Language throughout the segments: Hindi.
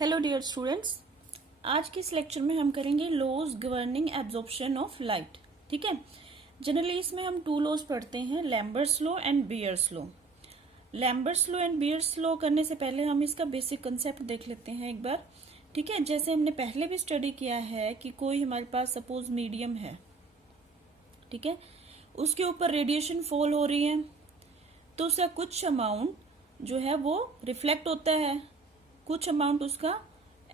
हेलो डियर स्टूडेंट्स, आज के इस लेक्चर में हम करेंगे laws governing absorption of light. ठीक है। जनरली इसमें हम टू लॉज पढ़ते हैं, Lambert's law and Beer's law. Lambert's law and Beer's law करने से पहले हम इसका बेसिक कंसेप्ट देख लेते हैं एक बार। ठीक है। जैसे हमने पहले भी स्टडी किया है कि कोई हमारे पास सपोज मीडियम है, ठीक है, उसके ऊपर रेडिएशन फॉल हो रही है, तो उसका कुछ अमाउंट जो है वो रिफ्लेक्ट होता है, कुछ अमाउंट उसका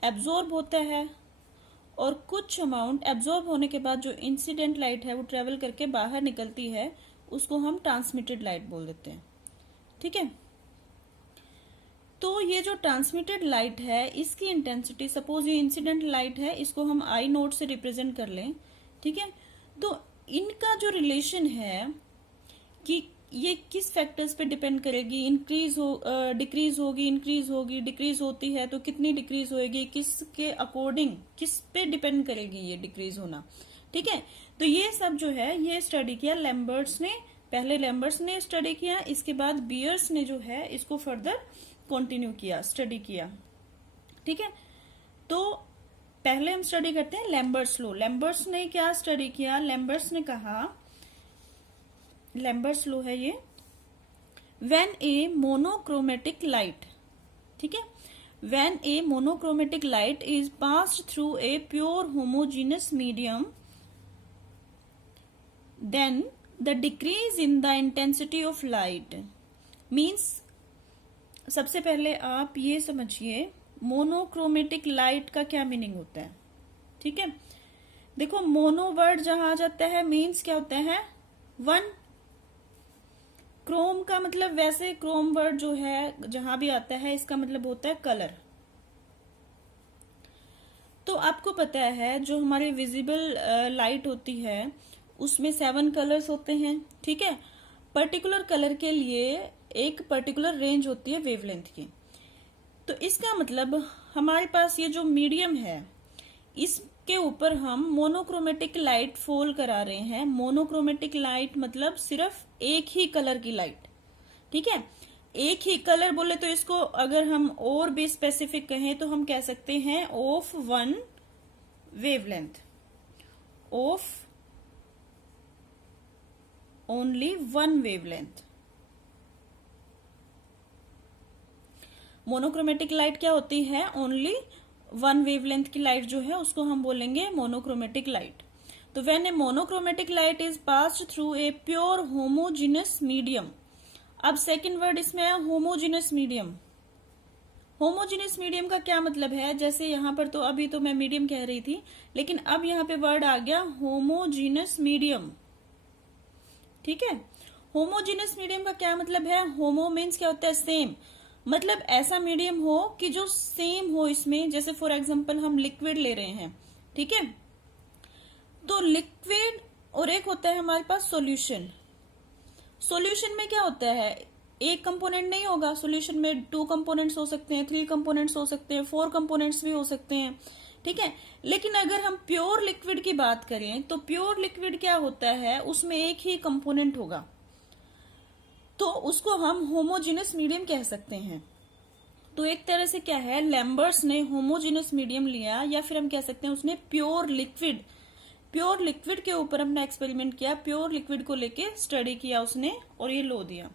एब्जॉर्ब होता है, और कुछ अमाउंट एब्जॉर्ब होने के बाद जो इंसिडेंट लाइट है वो ट्रेवल करके बाहर निकलती है, उसको हम ट्रांसमिटेड लाइट बोल देते हैं। ठीक है। तो ये जो ट्रांसमिटेड लाइट है इसकी इंटेंसिटी, सपोज ये इंसिडेंट लाइट है, इसको हम आई नोट से रिप्रेजेंट कर लें। ठीक है। तो इनका जो रिलेशन है कि ये किस फैक्टर्स पे डिपेंड करेगी, इंक्रीज हो डिक्रीज होगी, इंक्रीज होगी, डिक्रीज होती है तो कितनी डिक्रीज होगी, किसके अकॉर्डिंग, किस पे डिपेंड करेगी ये डिक्रीज होना। ठीक है। तो ये सब जो है ये स्टडी किया लैम्बर्ट्स ने, पहले लैम्बर्ट्स ने स्टडी किया, इसके बाद बीयर्स ने जो है इसको फर्दर कंटिन्यू किया, स्टडी किया। ठीक है। तो पहले हम स्टडी करते हैं लैम्बर्ट्स लॉ। लैम्बर्ट्स ने क्या स्टडी किया? लैम्बर्ट्स ने कहा, लैम्बर्ट्स लॉ है ये, व्हेन ए मोनोक्रोमेटिक लाइट, ठीक है, when a monochromatic light is passed through a pure homogeneous medium, then the decrease in the intensity of light means, सबसे पहले आप ये समझिए मोनोक्रोमेटिक लाइट का क्या मीनिंग होता है। ठीक है। देखो, मोनो वर्ड जहां आ जाता है मीन्स क्या होता है? वन। क्रोम का मतलब, वैसे क्रोम वर्ड जो है जहां भी आता है इसका मतलब होता है कलर। तो आपको पता है जो हमारी विजिबल लाइट होती है उसमें 7 कलर्स होते हैं। ठीक है। पर्टिकुलर कलर के लिए एक पर्टिकुलर रेंज होती है वेवलेंथ की। तो इसका मतलब हमारे पास ये जो मीडियम है इसके ऊपर हम मोनोक्रोमेटिक लाइट फॉल करा रहे हैं। मोनोक्रोमेटिक लाइट मतलब सिर्फ एक ही कलर की लाइट। ठीक है। एक ही कलर बोले तो इसको अगर हम और भी स्पेसिफिक कहें तो हम कह सकते हैं of one wavelength, of only one wavelength. Monochromatic light क्या होती है? ओनली वन वेवलेंथ की लाइट जो है उसको हम बोलेंगे मोनोक्रोमेटिक लाइट। तो when a monochromatic light is passed through a pure homogeneous medium. अब सेकंड वर्ड इसमें है होमोजीनस मीडियम। होमोजीनस मीडियम का क्या मतलब है? जैसे यहां पर तो अभी तो मैं मीडियम कह रही थी, लेकिन अब यहां पे वर्ड आ गया होमोजीनस मीडियम। ठीक है। होमोजीनस मीडियम का क्या मतलब है? होमो मीन्स क्या होता है? सेम। मतलब ऐसा मीडियम हो कि जो सेम हो इसमें, जैसे फॉर एग्जांपल हम लिक्विड ले रहे हैं। ठीक है। तो लिक्विड और एक होता है हमारे पास सॉल्यूशन। सॉल्यूशन में क्या होता है? एक कंपोनेंट नहीं होगा सॉल्यूशन में, 2 कंपोनेंट्स हो सकते हैं, 3 कंपोनेंट्स हो सकते हैं, 4 कंपोनेंट्स भी हो सकते हैं। ठीक है। लेकिन अगर हम प्योर लिक्विड की बात करें तो प्योर लिक्विड क्या होता है? उसमें एक ही कंपोनेंट होगा, तो उसको हम होमोजीनस मीडियम कह सकते हैं। तो एक तरह से क्या है, लैम्बर्ट्स ने होमोजीनस मीडियम लिया, या फिर हम कह सकते हैं उसने प्योर लिक्विड के ऊपर अपना एक्सपेरिमेंट किया, प्योर लिक्विड को लेके स्टडी किया उसने और ये लो दिया।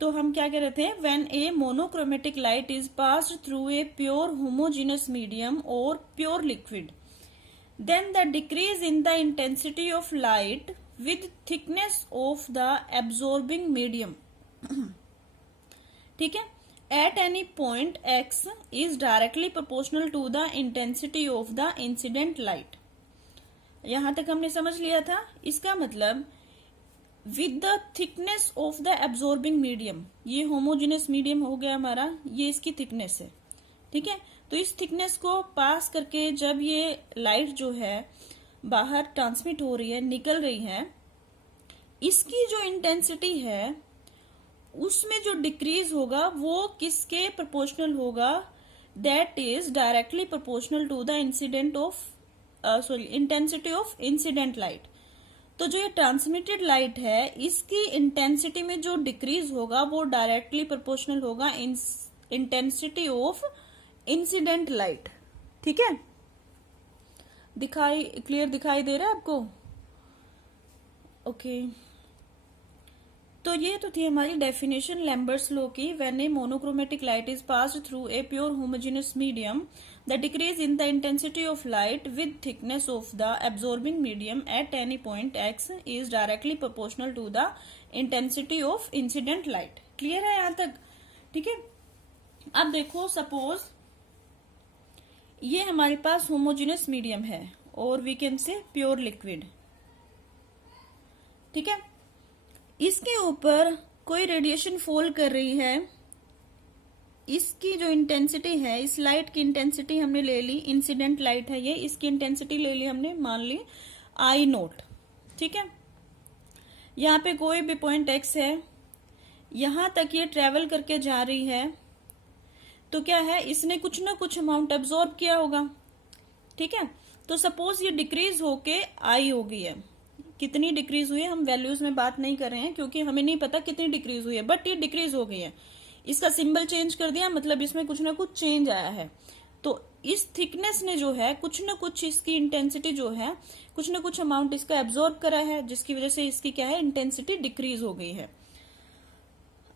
तो हम क्या कह रहे थे? When a monochromatic light is passed through a pure homogeneous medium और pure liquid, then the decrease in the intensity of light with thickness of the absorbing medium, ठीक है, at any point x is directly proportional to the intensity of the incident light। यहां तक हमने समझ लिया था। इसका मतलब with the thickness of the absorbing medium, ये homogeneous medium हो गया हमारा, ये इसकी thickness है। ठीक है। तो इस thickness को पास करके जब ये लाइट जो है बाहर ट्रांसमिट हो रही है, निकल रही है, इसकी जो इंटेंसिटी है उसमें जो डिक्रीज होगा वो किसके प्रोपोर्शनल होगा? That is directly proportional to the intensity of incident light. तो जो ये ट्रांसमिटेड लाइट है इसकी इंटेंसिटी में जो डिक्रीज होगा वो डायरेक्टली प्रोपोर्शनल होगा इंटेंसिटी ऑफ इंसिडेंट लाइट। ठीक है, क्लियर दिखाई दे रहा है आपको? ओके तो ये तो थी हमारी डेफिनेशन लैम्बर्ट्स लॉ की। When a monochromatic light is passed through a pure homogeneous medium, the decrease in the intensity of light with thickness of the absorbing medium at any point x is directly proportional to the intensity of incident light. Clear है यहां तक? ठीक है, अब देखो सपोज ये हमारे पास होमोजेनस मीडियम है और we can say pure liquid. ठीक है, इसके ऊपर कोई रेडिएशन फॉल कर रही है, इसकी जो इंटेंसिटी है, इस लाइट की इंटेंसिटी हमने ले ली, इंसिडेंट लाइट है ये, इसकी इंटेंसिटी ले ली हमने, मान ली आई नोट। ठीक है, यहाँ पे कोई भी पॉइंट एक्स है, यहां तक ये ट्रेवल करके जा रही है, तो क्या है, इसने कुछ ना कुछ अमाउंट एब्जॉर्ब किया होगा। ठीक है, तो सपोज ये डिक्रीज होके आई हो गई है। कितनी डिक्रीज हुई है हम वैल्यूज में बात नहीं कर रहे हैं क्योंकि हमें नहीं पता कितनी डिक्रीज हुई है, बट ये डिक्रीज हो गई है। इसका सिंबल चेंज कर दिया, मतलब इसमें कुछ ना कुछ चेंज आया है। तो इस थिकनेस ने जो है कुछ ना कुछ, इसकी इंटेंसिटी जो है कुछ ना कुछ अमाउंट इसका एब्जॉर्ब करा है, जिसकी वजह से इसकी क्या है, इंटेंसिटी डिक्रीज हो गई है।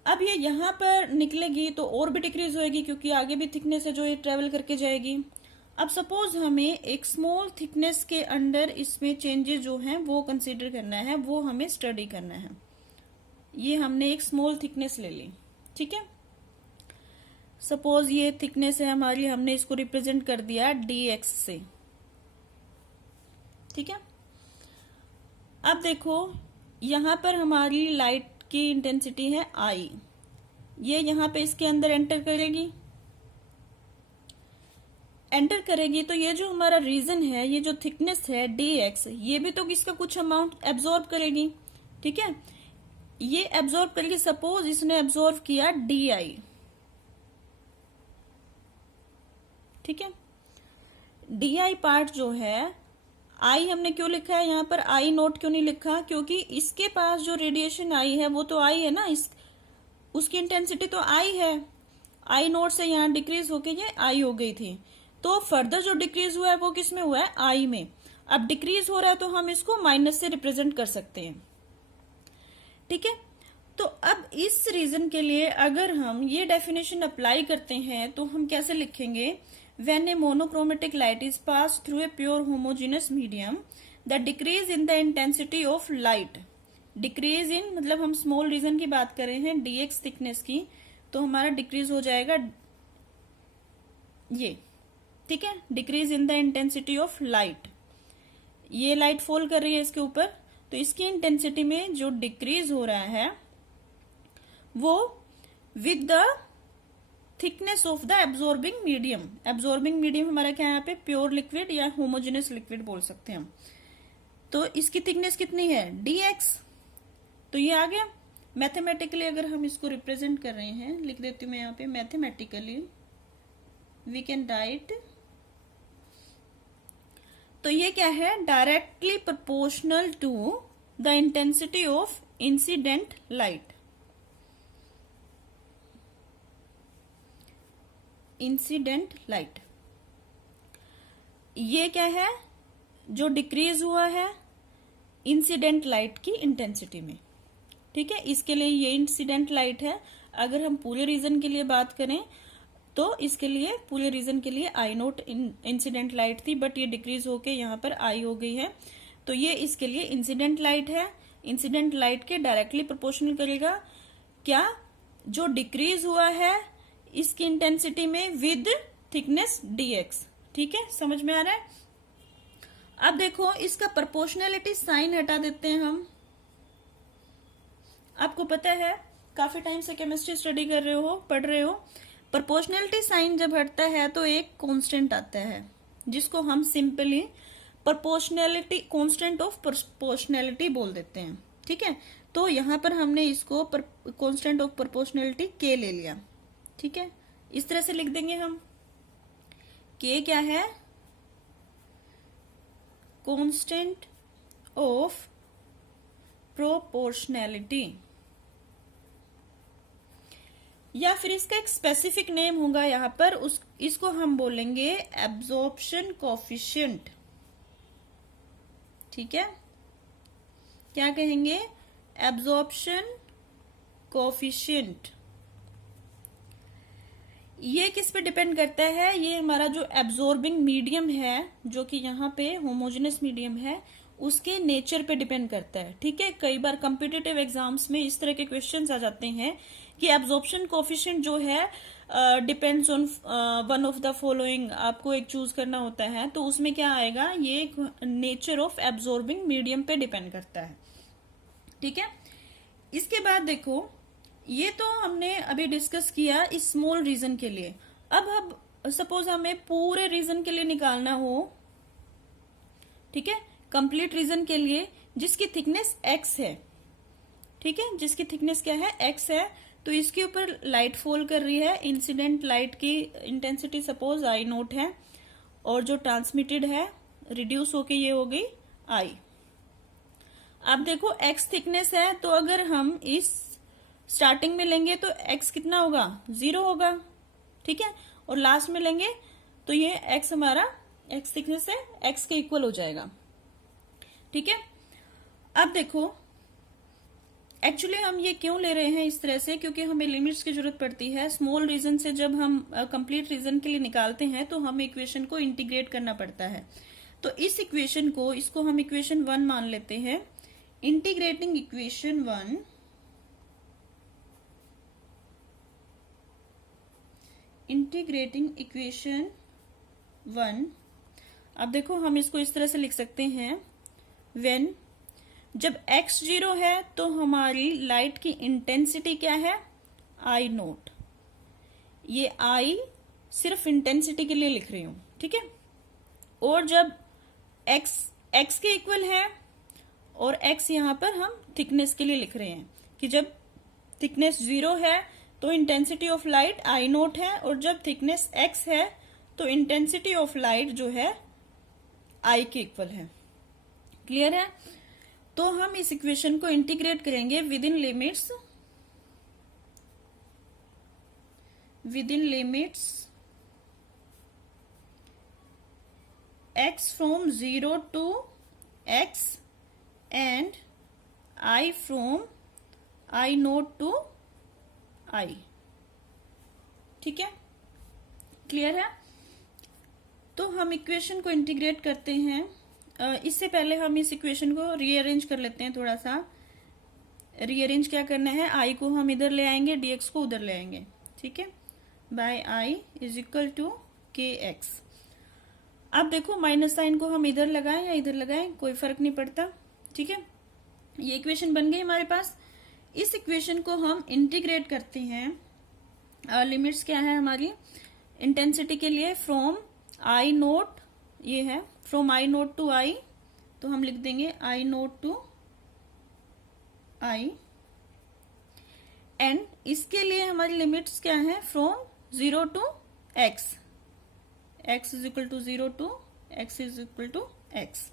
अब ये यहां पर निकलेगी तो और भी डिक्रीज होगी क्योंकि आगे भी थिकनेस है जो ये ट्रेवल करके जाएगी। अब सपोज हमें एक स्मॉल थिकनेस के अंडर इसमें चेंजेस जो हैं वो कंसीडर करना है, वो हमें स्टडी करना है। ये हमने एक स्मॉल थिकनेस ले ली। ठीक है, सपोज ये थिकनेस है हमारी, हमने इसको रिप्रेजेंट कर दिया dx से। ठीक है, अब देखो यहां पर हमारी लाइट की इंटेंसिटी है I, ये यहां पे इसके अंदर एंटर करेगी तो ये जो हमारा रीजन है, ये जो थिकनेस है dx, ये भी तो इसका कुछ अमाउंट एब्जॉर्ब करेगी। ठीक है, ये एब्जॉर्ब करेगी, सपोज इसने एब्जॉर्ब किया di। ठीक है, di पार्ट जो है, आई हमने क्यों लिखा है यहाँ पर, आई नोट क्यों नहीं लिखा, क्योंकि इसके पास जो रेडिएशन आई है वो तो आई है ना, उसकी इंटेंसिटी तो आई है। आई नोट से यहाँ डिक्रीज होके ये आई हो गई थी, तो फर्दर जो डिक्रीज हुआ है वो किस में हुआ है, आई में। अब डिक्रीज हो रहा है तो हम इसको माइनस से रिप्रेजेंट कर सकते हैं। ठीक है, तो अब इस रीजन के लिए अगर हम ये डेफिनेशन अप्लाई करते हैं तो हम कैसे लिखेंगे, when a monochromatic light is passed through a pure homogeneous medium, the decrease in the intensity of light, decrease in मतलब हम स्मॉल रीजन की बात कर रहे हैं dx थिकनेस की, तो हमारा डिक्रीज हो जाएगा ये। ठीक है, decrease in the intensity of light, ये लाइट फॉल कर रही है इसके ऊपर, तो इसकी इंटेंसिटी में जो डिक्रीज हो रहा है वो with the thickness of the absorbing medium. Absorbing medium हमारा क्या है यहाँ पे, प्योर लिक्विड या होमोजेनस लिक्विड बोल सकते हैं हम। तो इसकी थिकनेस कितनी है, dx। तो ये आ गया। मैथमेटिकली अगर हम इसको रिप्रेजेंट कर रहे हैं, लिख देती हूँ मैं यहाँ पे, मैथमेटिकली वी कैन राइट, तो ये क्या है, directly proportional to the intensity of incident light. Incident light ये क्या है, जो डिक्रीज हुआ है इंसिडेंट लाइट की इंटेंसिटी में। ठीक है, इसके लिए ये इंसिडेंट लाइट है। अगर हम पूरे रीजन के लिए बात करें तो इसके लिए, पूरे रीजन के लिए आई नोट इंसिडेंट लाइट थी, बट ये डिक्रीज होके यहाँ पर आई हो गई है, तो ये इसके लिए इंसिडेंट लाइट है। इंसिडेंट लाइट के डायरेक्टली प्रोपोर्शनल करेगा क्या, जो डिक्रीज हुआ है इसकी इंटेंसिटी में विद थिकनेस dx। ठीक है, समझ में आ रहा है? अब देखो इसका प्रोपोर्शनैलिटी साइन हटा देते हैं हम। आपको पता है काफी टाइम से केमिस्ट्री स्टडी कर रहे हो, पढ़ रहे हो, प्रोपोर्शनैलिटी साइन जब हटता है तो एक कांस्टेंट आता है जिसको हम simply proportionality, constant of proportionality बोल देते हैं। ठीक है, तो यहां पर हमने इसको कांस्टेंट ऑफ प्रोपोर्शनैलिटी k ले लिया। ठीक है, इस तरह से लिख देंगे हम, k क्या है, कांस्टेंट ऑफ प्रोपोर्शनैलिटी। या फिर इसका एक स्पेसिफिक नेम होगा यहाँ पर, इसको हम बोलेंगे एब्जॉर्प्शन कोफिशिएंट। ठीक है, क्या कहेंगे? Absorption coefficient. ये किस पे डिपेंड करता है? ये हमारा जो एब्जॉर्बिंग मीडियम है, जो कि यहाँ पे होमोजेनस मीडियम है, उसके नेचर पे डिपेंड करता है। ठीक है, कई बार कॉम्पिटिटिव एग्जाम्स में इस तरह के क्वेश्चंस आ जाते हैं कि एब्जॉर्प्शन कोफिशिएंट जो है depends on one of the following, आपको एक चूज करना होता है, तो उसमें क्या आएगा? ये नेचर ऑफ एब्जॉर्बिंग मीडियम पे डिपेंड करता है। ठीक है, इसके बाद देखो, ये तो हमने अभी डिस्कस किया इस स्मॉल रीजन के लिए। अब सपोज हमें पूरे रीजन के लिए निकालना हो, ठीक है, कंप्लीट रीजन के लिए, जिसकी थिकनेस x है। ठीक है, जिसकी थिकनेस क्या है? x है। तो इसके ऊपर लाइट फॉल कर रही है, इंसिडेंट लाइट की इंटेंसिटी सपोज आई नोट है, और जो ट्रांसमिटेड है रिड्यूस होके ये हो गई I। अब देखो x थिकनेस है, तो अगर हम इस स्टार्टिंग में लेंगे तो x कितना होगा? 0 होगा। ठीक है, और लास्ट में लेंगे तो ये x हमारा, x थिकनेस है, x के इक्वल हो जाएगा। ठीक है, अब देखो एक्चुअली हम ये क्यों ले रहे हैं इस तरह से? क्योंकि हमें लिमिट्स की जरूरत पड़ती है। स्मॉल रीजन से जब हम कंप्लीट रीजन के लिए निकालते हैं तो हमें इक्वेशन को इंटीग्रेट करना पड़ता है। तो इस इक्वेशन को, इसको हम इक्वेशन 1 मान लेते हैं। इंटीग्रेटिंग इक्वेशन 1, इंटीग्रेटिंग इक्वेशन 1, अब देखो हम इसको इस तरह से लिख सकते हैं, व्हेन, जब x 0 है तो हमारी लाइट की इंटेंसिटी क्या है? I nought. ये I सिर्फ इंटेंसिटी के लिए लिख रही हूं। ठीक है, और जब x के इक्वल है, और x यहां पर हम थिकनेस के लिए लिख रहे हैं कि जब थिकनेस 0 है तो intensity of light I note है, और जब थिकनेस x है तो इंटेंसिटी ऑफ लाइट जो है I के इक्वल है। क्लियर है? तो हम इस इक्वेशन को इंटीग्रेट करेंगे within limits x from 0 to x and I from I nought to I। ठीक है, क्लियर है? तो हम इक्वेशन को इंटीग्रेट करते हैं। इससे पहले हम इस इक्वेशन को रीअरेंज कर लेते हैं। थोड़ा सा रीअरेंज क्या करना है? I को हम इधर ले आएंगे, dx को उधर ले आएंगे। ठीक है, by I is equal to kx। अब देखो माइनस साइन को हम इधर लगाएं या इधर लगाएं, कोई फर्क नहीं पड़ता। ठीक है, ये इक्वेशन बन गई हमारे पास। इस इक्वेशन को हम इंटीग्रेट करते हैं। लिमिट्स क्या है हमारी? इंटेंसिटी के लिए फ्रॉम I नोट, ये है from I nought to I, तो हम लिख देंगे I nought to I, and इसके लिए हमारी लिमिट्स क्या है? From 0 to x, x is equal to 0 to x is equal to x।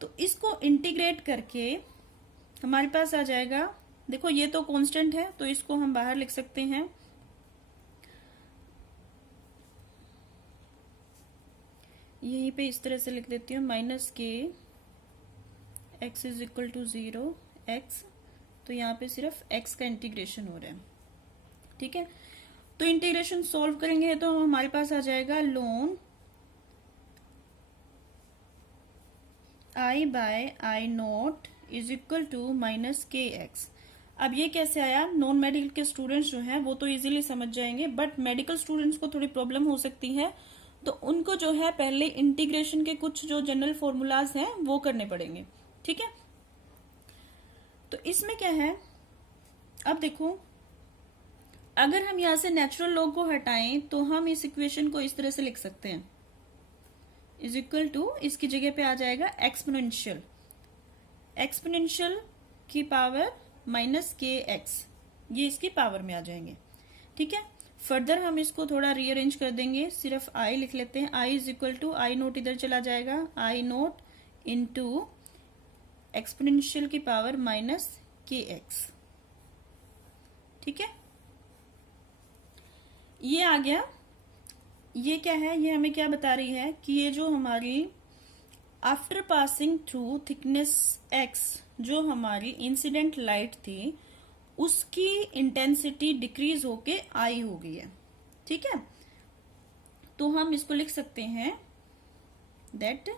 तो इसको इंटीग्रेट करके हमारे पास आ जाएगा, देखो ये तो कांस्टेंट है तो इसको हम बाहर लिख सकते हैं, यहीं पे इस तरह से लिख देती हूँ, minus k x is equal to 0 x, तो यहाँ पे सिर्फ x का इंटीग्रेशन हो रहा है। ठीक है, तो इंटीग्रेशन सॉल्व करेंगे तो हमारे पास आ जाएगा ln I by I nought is equal to minus k x. अब ये कैसे आया? नॉन मेडिकल के स्टूडेंट्स जो हैं वो तो इजीली समझ जाएंगे, बट मेडिकल स्टूडेंट्स को थोड़ी प्रॉब्लम हो सकती है, तो उनको जो है पहले इंटीग्रेशन के कुछ जो जनरल फॉर्मूलाज हैं वो करने पड़ेंगे। ठीक है, तो इसमें क्या है, अब देखो अगर हम यहां से नेचुरल लॉग को हटाएं तो हम इस इक्वेशन को इस तरह से लिख सकते हैं, इज इक्वल टू, इसकी जगह पे आ जाएगा एक्सपोनेंशियल, एक्सपोनेंशियल की पावर माइनस के एक्स, ये इसकी पावर में आ जाएंगे। ठीक है, फर्दर हम इसको थोड़ा रीअरेंज कर देंगे, सिर्फ I लिख लेते हैं, I is equal to I nought इधर चला जाएगा, I नोट इंटू एक्सपोनेंशियल की पावर माइनस के एक्स। ठीक है, ये आ गया। ये क्या है, ये हमें क्या बता रही है कि ये जो हमारी after passing through thickness x जो हमारी इंसिडेंट लाइट थी उसकी इंटेंसिटी डिक्रीज होके आई हो गई है। ठीक है, तो हम इसको लिख सकते हैं that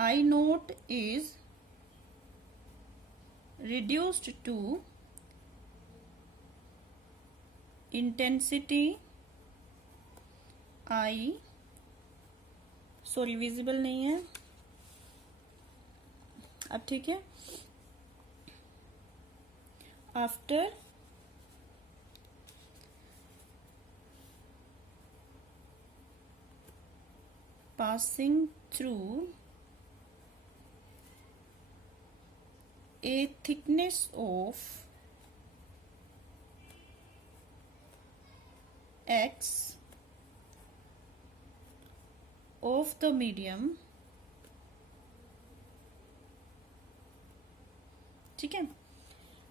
I nought is reduced to intensity I, sorry visible नहीं है अब, ठीक है, after passing through a thickness of x of the medium, ठीक है,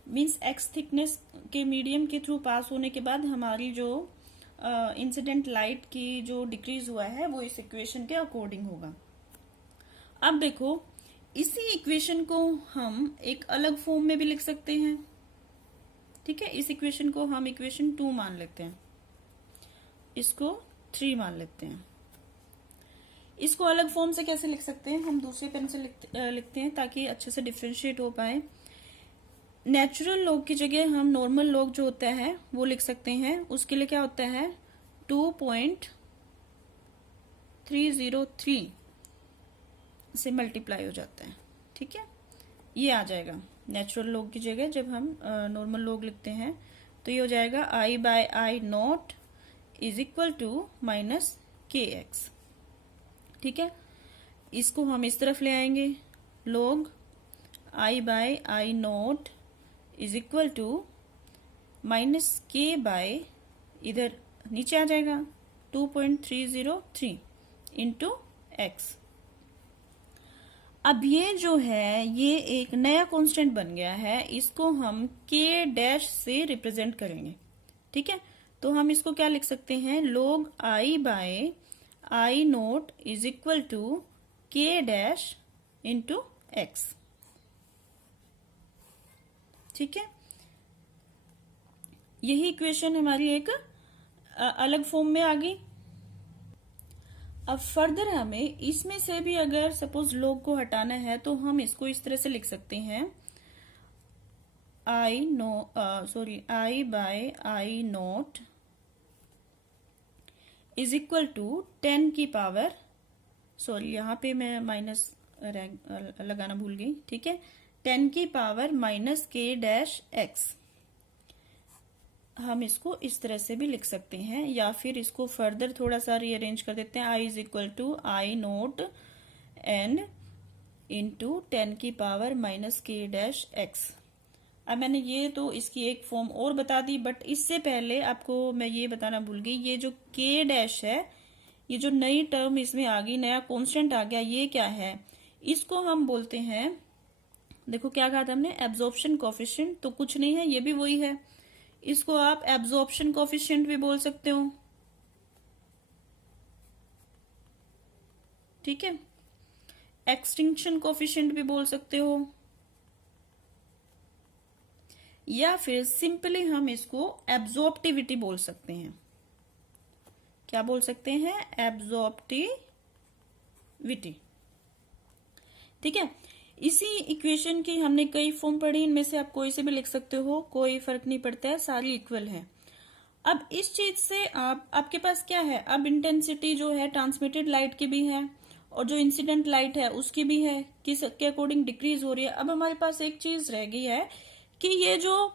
मीन्स x थिकनेस के मीडियम के थ्रू पास होने के बाद हमारी जो इंसिडेंट लाइट की जो डिक्रीज हुआ है वो इस इक्वेशन के अकॉर्डिंग होगा। अब देखो इसी इक्वेशन को हम एक अलग फॉर्म में भी लिख सकते हैं। ठीक है, इस इक्वेशन को हम इक्वेशन 2 मान लेते हैं, इसको 3 मान लेते हैं। इसको अलग फॉर्म से कैसे लिख सकते हैं, हम दूसरे पेन से लिखते हैं ताकि अच्छे से डिफ्रेंशिएट हो पाए। नेचुरल लॉग की जगह हम नॉर्मल लॉग जो होता है वो लिख सकते हैं। उसके लिए क्या होता है 2.303 से मल्टीप्लाई हो जाता है। ठीक है, ये आ जाएगा नेचुरल लॉग की जगह जब हम नॉर्मल लॉग लिखते हैं तो ये हो जाएगा I by I nought is equal to minus k x. ठीक है, इसको हम इस तरफ ले आएंगे, log I by I nought is equal to minus k by इधर नीचे आ जाएगा 2.303 इंटू एक्स। अब ये जो है ये एक नया कांस्टेंट बन गया है, इसको हम के डैश से रिप्रेजेंट करेंगे। ठीक है, तो हम इसको क्या लिख सकते हैं, log I by I nought is equal to k dash into x. ठीक है, यही इक्वेशन हमारी एक अलग फॉर्म में आ गई। अब फर्दर हमें इसमें से भी अगर सपोज log को हटाना है तो हम इसको इस तरह से लिख सकते हैं I by I nought is equal to 10 की पावर, सॉरी यहाँ पे मैं माइनस लगाना भूल गई। ठीक है, 10 की power minus k dash x, हम इसको इस तरह से भी लिख सकते हैं, या फिर इसको फर्दर थोड़ा सा रीअरेंज कर देते हैं I is equal to I nought n into 10 की power minus k dash x. अब मैंने ये तो इसकी एक फॉर्म और बता दी, बट इससे पहले आपको मैं ये बताना भूल गई, ये जो के डैश है, ये जो नई टर्म इसमें आ गई, नया कांस्टेंट आ गया, ये क्या है, इसको हम बोलते हैं, देखो क्या कहा था हमने, एब्जॉर्प्शन कोफिशिएंट, तो कुछ नहीं है, ये भी वही है, इसको आप एब्जॉर्प्शन कोफिशिएंट भी बोल सकते हो। ठीक है, एक्सटिंक्शन कोफिशिएंट भी बोल सकते हो, या फिर सिंपली हम इसको एब्जॉर्प्टिविटी बोल सकते हैं। क्या बोल सकते हैं, एब्जॉर्प्टिविटी। ठीक है, इसी इक्वेशन की हमने कई फॉर्म पढ़ी, इनमें से आप कोई से भी लिख सकते हो, कोई फर्क नहीं पड़ता है, सारी इक्वल है। अब इस चीज से आपके पास क्या है, अब इंटेंसिटी जो है ट्रांसमिटेड लाइट की भी है और जो इंसिडेंट लाइट है उसकी भी है, किसके अकॉर्डिंग डिक्रीज हो रही है। अब हमारे पास एक चीज रह गई है कि ये जो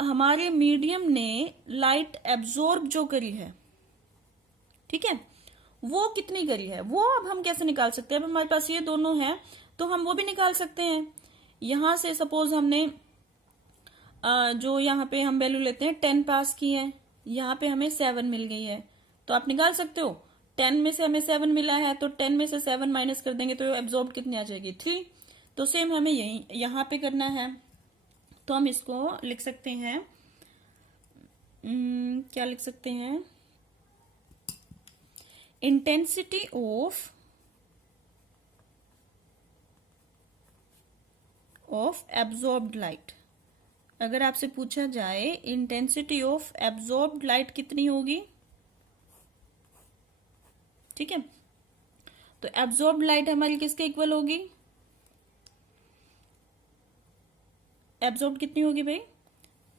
हमारे मीडियम ने लाइट एब्जॉर्ब जो करी है, ठीक है, वो कितनी करी है, वो अब हम कैसे निकाल सकते हैं। अब हमारे पास ये दोनों है तो हम वो भी निकाल सकते हैं। यहां से सपोज हमने जो यहाँ पे हम वैल्यू लेते हैं 10 पास की है, यहाँ पे हमें 7 मिल गई है, तो आप निकाल सकते हो 10 में से हमें 7 मिला है तो 10 में से 7 माइनस कर देंगे तो एब्जॉर्ब कितनी आ जाएगी 3। तो सेम हमें यही यहाँ पे करना है, तो हम इसको लिख सकते हैं क्या लिख सकते हैं इंटेंसिटी ऑफ एब्जॉर्ब्ड लाइट। अगर आपसे पूछा जाए इंटेंसिटी ऑफ एब्जॉर्ब्ड लाइट कितनी होगी, ठीक है, तो एब्जॉर्ब्ड लाइट हमारी किसके इक्वल होगी, एब्जॉर्ब्ड कितनी होगी भाई,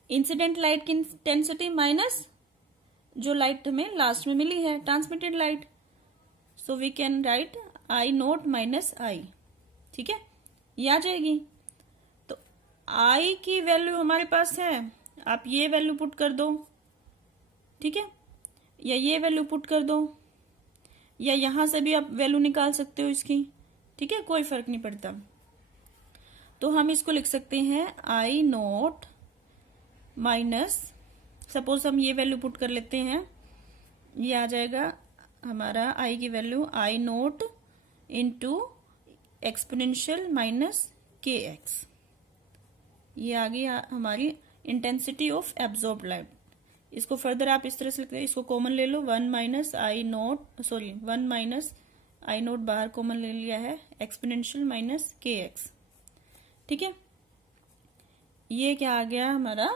इंसिडेंट लाइट की इंटेंसिटी माइनस जो लाइट हमें लास्ट में मिली है, transmitted light. So we can write I naught minus I, ठीक है, ये आ जाएगी। तो आई की वैल्यू हमारे पास है, आप ये वैल्यू पुट कर दो, ठीक है, या ये वैल्यू पुट कर दो, या यहां से भी आप वैल्यू निकाल सकते हो इसकी, ठीक है, कोई फर्क नहीं पड़ता। तो हम इसको लिख सकते हैं आई नोट माइनस, सपोज हम ये वैल्यू पुट कर लेते हैं, ये आ जाएगा हमारा आई की वैल्यू आई note into exponential minus k x, ये आ गई हमारी इंटेंसिटी ऑफ एब्जॉर्ब लाइट। इसको फर्दर आप इस तरह से लिखते हैं, इसको कॉमन ले लो, 1 माइनस आई नोट, सॉरी 1 माइनस आई नोट बाहर कॉमन ले लिया है, एक्सपोनेंशियल माइनस के एक्स, ठीक है, ये क्या आ गया हमारा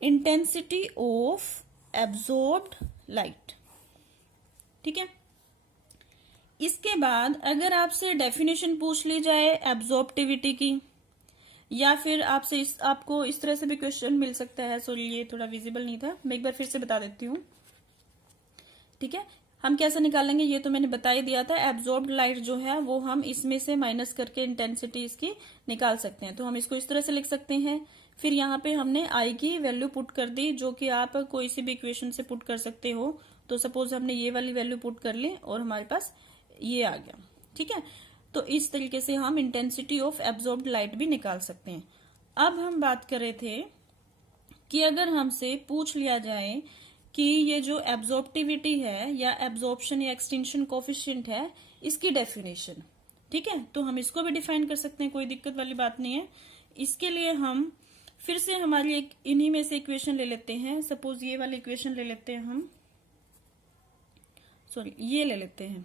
इंटेंसिटी ऑफ एब्जॉर्ब्ड लाइट, ठीक है। इसके बाद अगर आपसे डेफिनेशन पूछ ली जाए एब्जॉर्प्टिविटी की, या फिर आपसे आपको इस तरह से भी क्वेश्चन मिल सकता है, सॉरी ये थोड़ा विजिबल नहीं था, मैं एक बार फिर से बता देती हूँ, ठीक है, हम कैसे निकालेंगे ये तो मैंने बता ही दिया था। एब्जॉर्ब्ड लाइट जो है वो हम इसमें से माइनस करके इंटेंसिटी इसकी निकाल सकते हैं, तो हम इसको इस तरह से लिख सकते हैं। फिर यहाँ पे हमने आई की वैल्यू पुट कर दी, जो कि आप कोई सी भी इक्वेशन से पुट कर सकते हो। तो सपोज हमने ये वाली वैल्यू पुट कर ली और हमारे पास ये आ गया, ठीक है। तो इस तरीके से हम इंटेंसिटी ऑफ एब्जॉर्ब्ड लाइट भी निकाल सकते हैं। अब हम बात कर रहे थे कि अगर हमसे पूछ लिया जाए कि ये जो एब्जॉर्प्टिविटी है या एब्जॉर्प्शन या एक्सटिंक्शन कोफिशिएंट है, इसकी डेफिनेशन, ठीक है, तो हम इसको भी डिफाइन कर सकते हैं, कोई दिक्कत वाली बात नहीं है। इसके लिए हम फिर से हमारी एक इन्हीं में से इक्वेशन ले लेते हैं, सपोज ये वाली इक्वेशन ले लेते हैं हम, सॉरी ये ले लेते हैं,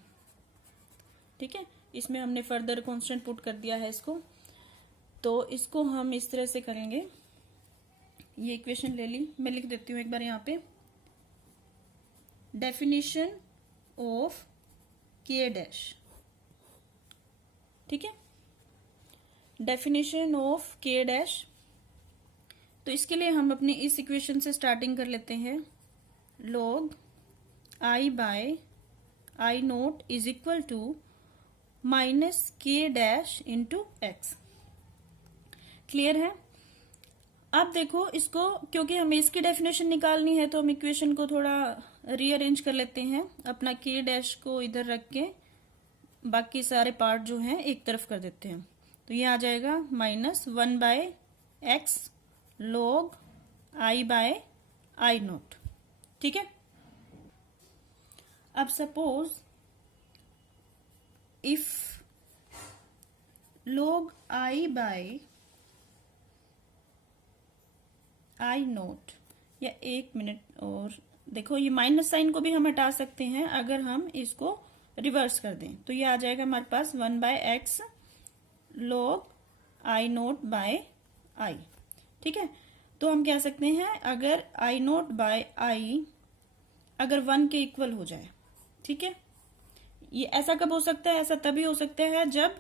ठीक है, इसमें हमने फर्दर कांस्टेंट पुट कर दिया है इसको, तो इसको हम इस तरह से करेंगे, ये इक्वेशन ले ली, मैं लिख देती हूं एक बार यहाँ पे, डेफिनेशन ऑफ के डैश, ठीक है, डेफिनेशन ऑफ के डैश। तो इसके लिए हम अपनी इस इक्वेशन से स्टार्टिंग कर लेते हैं, log I by I nought is equal to minus k dash into x. Clear है? अब देखो इसको, क्योंकि हमें इसकी डेफिनेशन निकालनी है तो हम इक्वेशन को थोड़ा रीअरेंज कर लेते हैं, अपना के डैश को इधर रख के बाकी सारे पार्ट जो हैं एक तरफ कर देते हैं। तो ये आ जाएगा minus 1 by x log I by I nought, ठीक है। अब suppose if log I by I nought, या एक मिनट और देखो, ये माइनस साइन को भी हम हटा सकते हैं अगर हम इसको रिवर्स कर दें, तो ये आ जाएगा हमारे पास 1 by x log I naught by I, ठीक है। तो हम कह सकते हैं अगर आई नोट बाय आई अगर 1 के इक्वल हो जाए, ठीक है, ये ऐसा कब हो सकता है, ऐसा तभी हो सकता है जब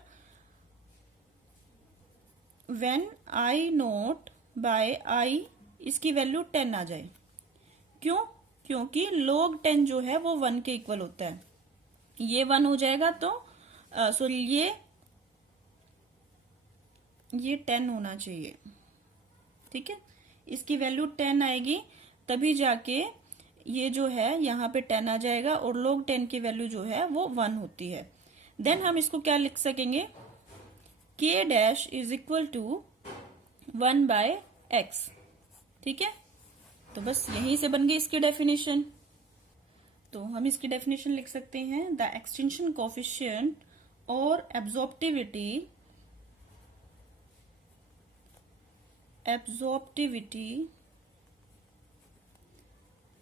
व्हेन आई नोट बाय आई इसकी वैल्यू 10 आ जाए। क्यों? क्योंकि log 10 जो है वो 1 के इक्वल होता है, ये 1 हो जाएगा तो सॉरी ये 10 होना चाहिए, ठीक है, इसकी वैल्यू 10 आएगी तभी जाके ये जो है यहाँ पे 10 आ जाएगा, और log 10 की वैल्यू जो है वो 1 होती है। देन हम इसको क्या लिख सकेंगे, k dash is equal to 1 by x, ठीक है। तो बस यहीं से बन गई इसकी डेफिनेशन। तो हम इसकी डेफिनेशन लिख सकते हैं, द एक्सटिंक्शन कोफिशिएंट और absorptivity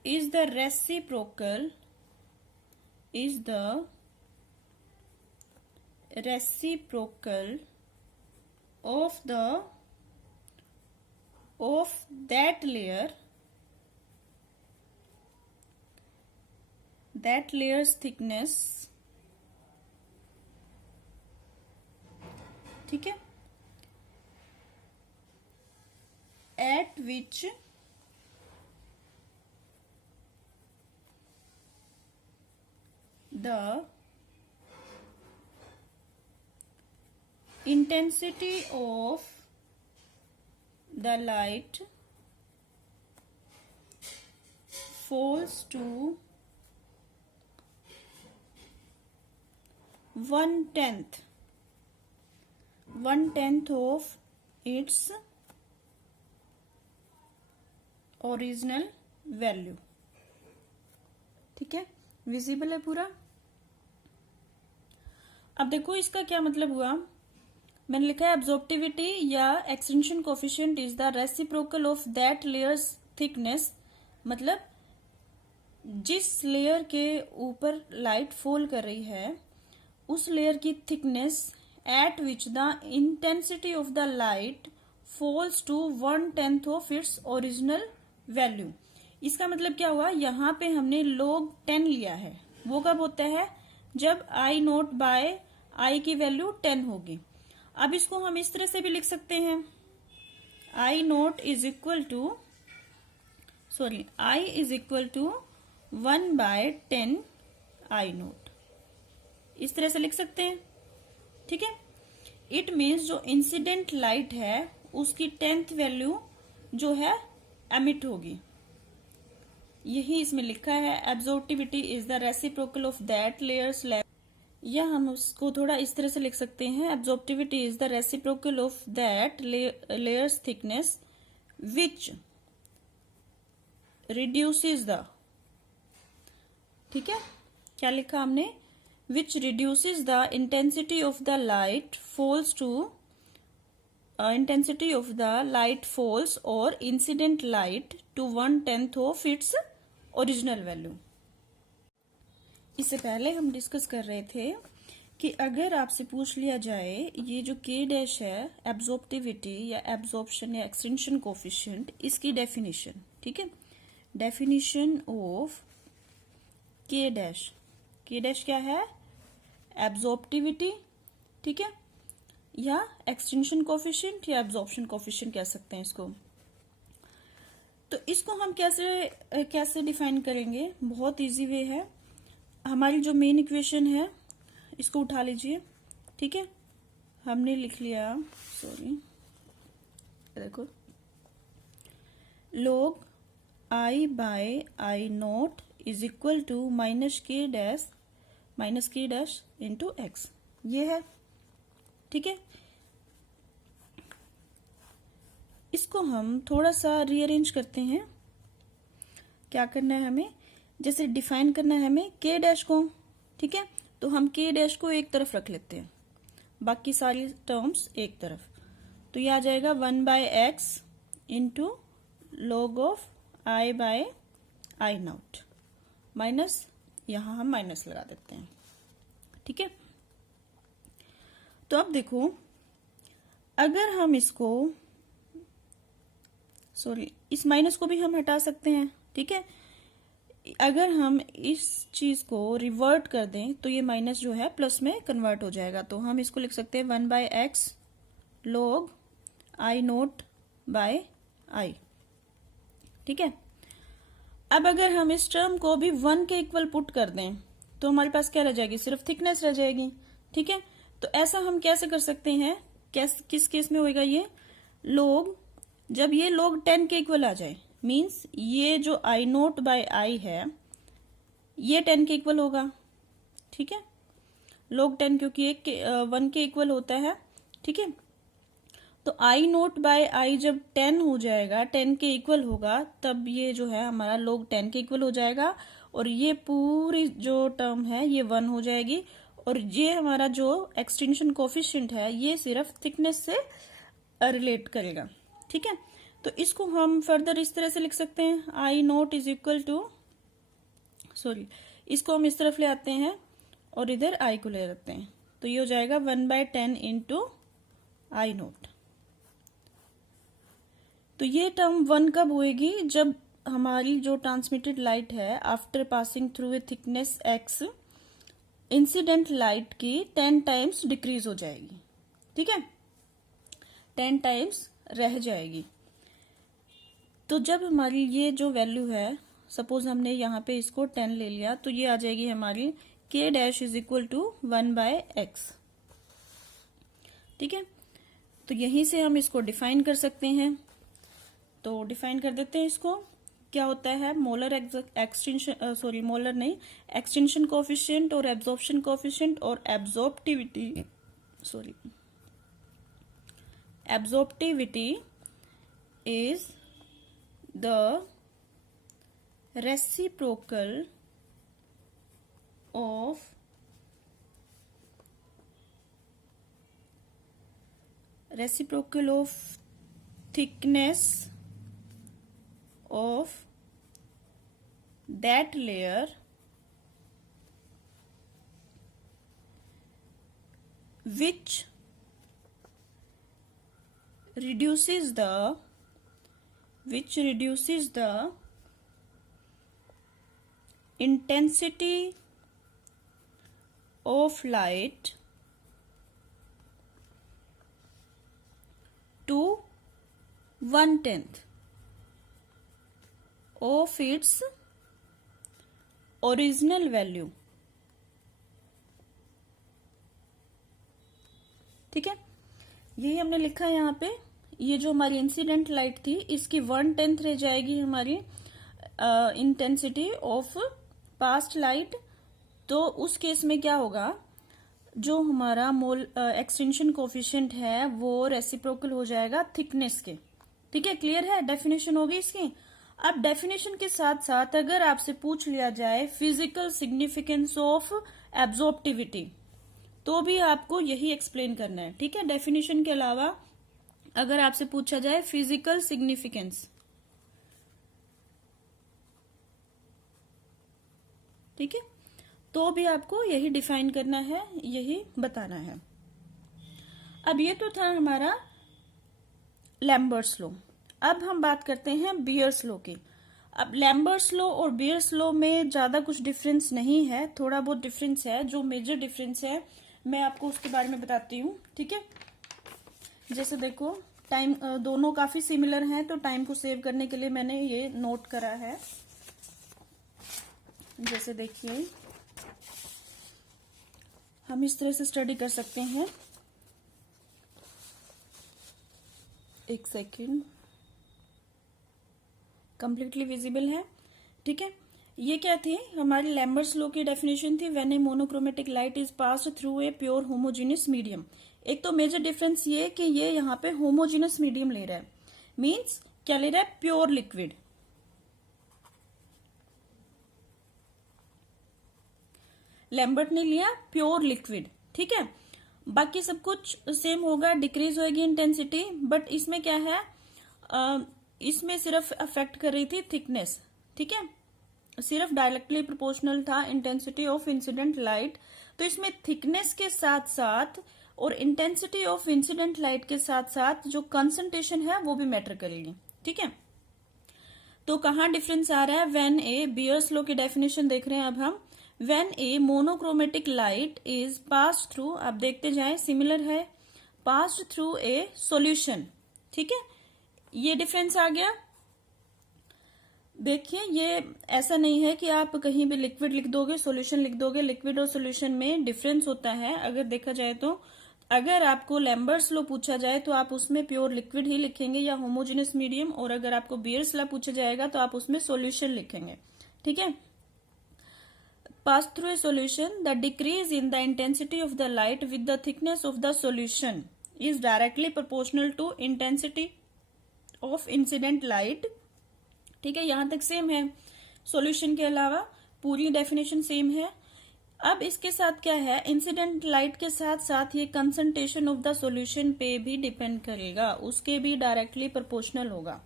is the reciprocal is the reciprocal of that layer's thickness, ठीक है, at which the intensity of the light falls to 1/10 of its original value. ठीक है, विजिबल है पूरा। अब देखो इसका क्या मतलब हुआ, मैंने लिखा है एब्जॉर्प्टिविटी या extension coefficient is the reciprocal of that layers thickness, मतलब जिस लेयर के ऊपर लाइट फॉल कर रही है उस लेयर की thickness at which the intensity of the light falls to 1/10 of its original value. इसका मतलब क्या हुआ, यहाँ पे हमने log 10 लिया है, वो कब होता है, जब I0 बाय I की वैल्यू 10 होगी। अब इसको हम इस तरह से भी लिख सकते हैं, I0 is equal to I is equal to 1/10 I0, इस तरह से लिख सकते हैं। ठीक है, इट मीन्स जो इंसिडेंट लाइट है उसकी 10th वैल्यू जो है एमिट होगी, यही इसमें लिखा है। Absorptivity is the reciprocal of that layers, या हम उसको थोड़ा इस तरह से लिख सकते हैं, absorptivity is the reciprocal of that layers thickness which reduces the, ठीक है, क्या लिखा हमने, which reduces the intensity of the light falls to intensity of the light falls or incident light to 1/10 of its original value। इससे पहले हम डिस्कस कर रहे थे कि अगर आपसे पूछ लिया जाए ये जो K डैश है एब्जॉर्प्टिविटी या एब्जॉर्प्शन या एक्सटेंशन कोफिशिएंट, इसकी डेफिनेशन, ठीक है, definition of K dash, K dash क्या है, एब्जॉर्प्टिविटी, ठीक है, या एक्सटेंशन कोफिशिएंट या एब्जॉर्प्शन कोफिशिएंट कह सकते हैं इसको। तो इसको हम कैसे डिफाइन करेंगे, बहुत इजी वे है। हमारी जो मेन इक्वेशन है इसको उठा लीजिए, ठीक है, हमने लिख लिया, देखो log I by I0 is equal to -K dash into x, ये है, ठीक है। इसको हम थोड़ा सा रीअरेंज करते हैं, क्या करना है हमें, जैसे डिफाइन करना है हमें K डैश को, ठीक है, तो हम K डैश को एक तरफ रख लेते हैं, बाकी सारी टर्म्स एक तरफ, तो ये आ जाएगा 1/x into log of I by I0 minus, यहां हम माइनस लगा देते हैं, ठीक है। तो अब देखो, अगर हम इसको इस माइनस को भी हम हटा सकते हैं, ठीक है, अगर हम इस चीज को रिवर्ट कर दें तो ये माइनस जो है प्लस में कन्वर्ट हो जाएगा, तो हम इसको लिख सकते हैं 1/x log I0 bye I, ठीक है। अब अगर हम इस टर्म को भी 1 के इक्वल पुट कर दें तो हमारे पास क्या रह जाएगी, सिर्फ थिकनेस रह जाएगी, ठीक है। तो ऐसा हम कैसे कर सकते हैं, किस केस में होएगा ये, log, जब ये log 10 के इक्वल आ जाए, मींस ये जो I0 बाय I है ये 10 के इक्वल होगा, ठीक है, log 10 क्योंकि 1 के इक्वल होता है, ठीक है। तो I0 बाय I जब 10 हो जाएगा, 10 के इक्वल होगा, तब ये जो है हमारा log 10 के इक्वल हो जाएगा, और ये पूरी जो टर्म है ये 1 हो जाएगी, और ये हमारा जो एक्सटेंशन कोफिशिएंट है ये सिर्फ थिकनेस से रिलेट करेगा, ठीक है। तो इसको हम फर्दर इस तरह से लिख सकते हैं, I0 इज इक्वल टू इसको हम इस तरफ ले आते हैं और इधर आई को ले आते हैं, तो ये हो जाएगा 1/10 इंटू आई नोट। तो ये टर्म 1 कब होएगी, जब हमारी जो ट्रांसमिटेड लाइट है after passing through a thickness x incident light की 10 टाइम्स डिक्रीज हो जाएगी, ठीक है, 10 टाइम्स रह जाएगी। तो जब हमारी ये जो वैल्यू है, सपोज हमने यहाँ पे इसको 10 ले लिया, तो ये आ जाएगी हमारी k dash is equal to 1/x, ठीक है। तो यहीं से हम इसको डिफाइन कर सकते हैं, तो डिफाइन कर देते हैं इसको। क्या होता है मोलर एक्सटेंशन, सॉरी मोलर नहीं, एक्सटेंशन कोफिशिएंट और एब्जॉर्प्शन कोफिशिएंट और absorptivity, sorry absorptivity is the reciprocal of thickness of that layer which reduces the intensity of light to 1/10 of its original value, ठीक है। यही हमने लिखा है यहाँ पे। ये जो हमारी इंसिडेंट लाइट थी इसकी 1/10 रह जाएगी हमारी इंटेंसिटी ऑफ पास्ट लाइट। तो उस केस में क्या होगा, जो हमारा एक्सटेंशन कोफिशिएंट है वो रेसिप्रोकल हो जाएगा थिकनेस के, ठीक है। क्लियर है, डेफिनेशन होगी इसकी। अब डेफिनेशन के साथ साथ अगर आपसे पूछ लिया जाए फिजिकल सिग्निफिकेंस ऑफ एब्जॉर्प्टिविटी, तो भी आपको यही एक्सप्लेन करना है, ठीक है। डेफिनेशन के अलावा अगर आपसे पूछा जाए फिजिकल सिग्निफिकेंस, ठीक है, तो भी आपको यही डिफाइन करना है, यही बताना है। अब ये तो था हमारा लैम्बर्ट्स लॉ। अब हम बात करते हैं बियर्स लॉ की। अब लैम्बर्ट्स लॉ और बियर्स लॉ में ज्यादा कुछ डिफरेंस नहीं है, थोड़ा बहुत डिफरेंस है। जो मेजर डिफरेंस है मैं आपको उसके बारे में बताती हूँ, ठीक है। जैसे देखो टाइम दोनों काफी सिमिलर हैं, तो टाइम को सेव करने के लिए मैंने ये नोट करा है। जैसे देखिए हम इस तरह से स्टडी कर सकते हैं। एक सेकेंड, कंप्लीटली विजिबल है, ठीक है। ये क्या थी, हमारी लैम्बर्ट्स लॉ की डेफिनेशन थी, when a monochromatic light is passed through a pure homogeneous medium. एक तो मेजर डिफरेंस ये कि ये यहाँ पे होमोजीनियस मीडियम ले रहा है, मीन्स क्या ले रहा है, प्योर लिक्विड। लैम्बर्ट ने लिया प्योर लिक्विड, ठीक है। बाकी सब कुछ सेम होगा, डिक्रीज होगी इंटेंसिटी, बट इसमें क्या है, इसमें सिर्फ अफेक्ट कर रही थी थिकनेस, ठीक है, सिर्फ डायरेक्टली प्रोपोर्शनल था इंटेंसिटी ऑफ इंसिडेंट लाइट। तो इसमें थिकनेस के साथ साथ और इंटेंसिटी ऑफ इंसिडेंट लाइट के साथ साथ जो कंसंट्रेशन है वो भी मैटर करेगी, ठीक है। तो कहाँ डिफरेंस आ रहा है, व्हेन ए बियर्स लॉ की डेफिनेशन देख रहे हैं अब हम। When a monochromatic light is passed through, आप देखते जाएं सिमिलर है, पास्ड थ्रू ए सॉल्यूशन, ठीक है। ये डिफरेंस आ गया। देखिए ये ऐसा नहीं है कि आप कहीं भी लिक्विड लिख दोगे सॉल्यूशन लिख दोगे, लिक्विड और सॉल्यूशन में डिफरेंस होता है। अगर देखा जाए तो अगर आपको लैम्बर्ट्स लॉ पूछा जाए तो आप उसमें प्योर लिक्विड ही लिखेंगे या होमोजेनियस मीडियम, और अगर आपको बियर्स लॉ पूछा जाएगा तो आप उसमें सॉल्यूशन लिखेंगे, ठीक है। Pass through a solution, the decrease in the intensity of the light with the thickness of the solution is directly proportional to intensity of incident light, ठीक है। यहां तक सेम है, सॉल्यूशन के अलावा पूरी डेफिनेशन सेम है। अब इसके साथ क्या है, इंसिडेंट लाइट के साथ साथ ये कंसंट्रेशन ऑफ द सॉल्यूशन पे भी डिपेंड करेगा, उसके भी डायरेक्टली प्रोपोर्शनल होगा,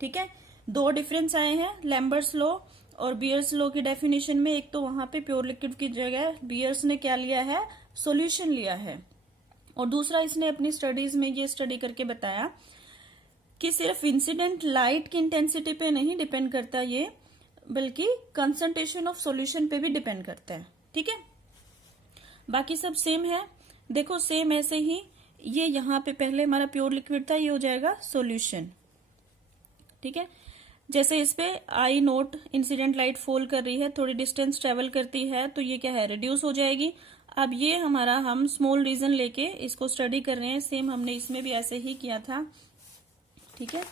ठीक है। दो डिफरेंस आए हैं, लैम्बर्ट्स लॉ और बियर्स लॉ की डेफिनेशन में एक तो वहां पे प्योर लिक्विड की जगह बियर्स ने क्या लिया है, सॉल्यूशन लिया है, और दूसरा इसने अपनी स्टडीज में ये स्टडी करके बताया कि सिर्फ इंसिडेंट लाइट की इंटेंसिटी पे नहीं डिपेंड करता ये, बल्कि कंसंट्रेशन ऑफ सॉल्यूशन पे भी डिपेंड करता है। ठीक है, बाकी सब सेम है। देखो सेम ऐसे ही ये यहाँ पे पहले हमारा प्योर लिक्विड था, ये हो जाएगा सॉल्यूशन। ठीक है, जैसे इस पे आई नोट इंसिडेंट लाइट फॉल कर रही है, थोड़ी डिस्टेंस ट्रेवल करती है, तो ये क्या है, रिड्यूस हो जाएगी। अब ये हमारा हम स्मॉल रीजन लेके इसको स्टडी कर रहे हैं, सेम हमने इसमें भी ऐसे ही किया था। ठीक है,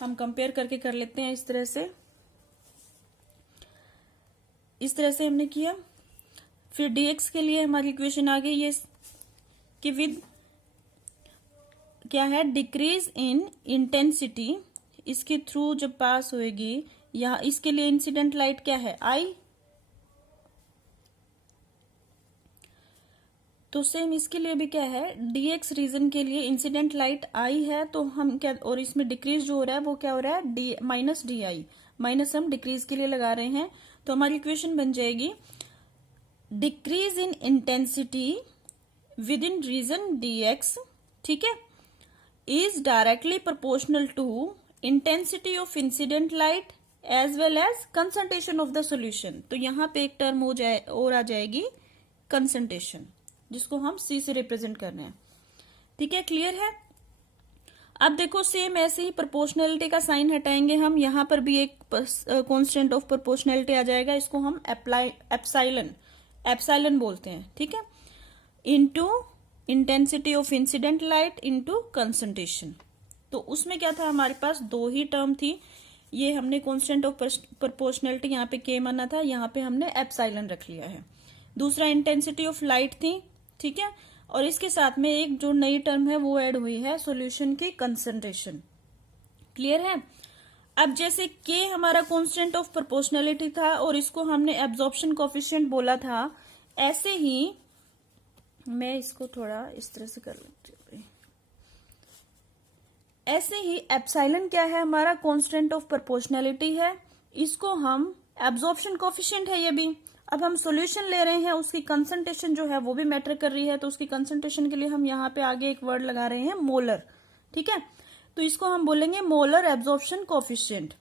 हम कंपेयर करके कर लेते हैं। इस तरह से हमने किया। फिर dx के लिए हमारी इक्वेशन आ गई ये कि विद क्या है, डिक्रीज इन इंटेंसिटी, इसके थ्रू जब पास होएगी, या इसके लिए इंसिडेंट लाइट क्या है, आई। तो सेम इसके लिए भी क्या है, dx रीजन के लिए इंसिडेंट लाइट आई है, तो हम क्या, और इसमें डिक्रीज जो हो रहा है वो क्या हो रहा है, D minus D I, minus हम डिक्रीज के लिए लगा रहे हैं। तो हमारी इक्वेशन बन जाएगी decrease in intensity within region dx, ठीक है, is directly proportional to intensity of incident light as well as concentration of the solution. तो यहाँ पे एक टर्म हो जाए और आ जाएगी कंसंट्रेशन, जिसको हम C से रिप्रेजेंट कर रहे हैं। ठीक है, क्लियर है। अब देखो सेम ऐसे ही प्रोपोर्शनैलिटी का साइन हटाएंगे हम, यहां पर भी एक कांस्टेंट ऑफ प्रोपोर्शनैलिटी आ जाएगा, इसको हम एप्सिलॉन बोलते हैं। ठीक है, into intensity of incident light into concentration. तो उसमें क्या था, हमारे पास दो ही टर्म थी, ये हमने कांस्टेंट ऑफ प्रोपोर्शनैलिटी यहाँ पे K माना था, यहाँ पे हमने एप्सिलॉन रख लिया है। दूसरा इंटेंसिटी ऑफ लाइट थी, ठीक है, और इसके साथ में एक जो नई टर्म है वो ऐड हुई है, सॉल्यूशन की कंसंट्रेशन। क्लियर है। अब जैसे K हमारा कांस्टेंट ऑफ प्रोपोर्शनैलिटी था और इसको हमने एब्जॉर्प्शन कोएफिशिएंट बोला था, ऐसे ही मैं इसको थोड़ा इस तरह से कर लेती हूँ। ऐसे ही एप्सिलॉन क्या है, हमारा कांस्टेंट ऑफ प्रोपोर्शनैलिटी है, इसको हम एब्जॉर्प्शन कोएफिशिएंट है ये भी। अब हम सॉल्यूशन ले रहे हैं, उसकी कंसंट्रेशन जो है वो भी मैटर कर रही है, तो उसकी कंसंट्रेशन के लिए हम यहाँ पे आगे एक वर्ड लगा रहे हैं, मोलर। ठीक है, तो इसको हम बोलेंगे मोलर एब्जॉर्प्शन कोएफिशिएंट।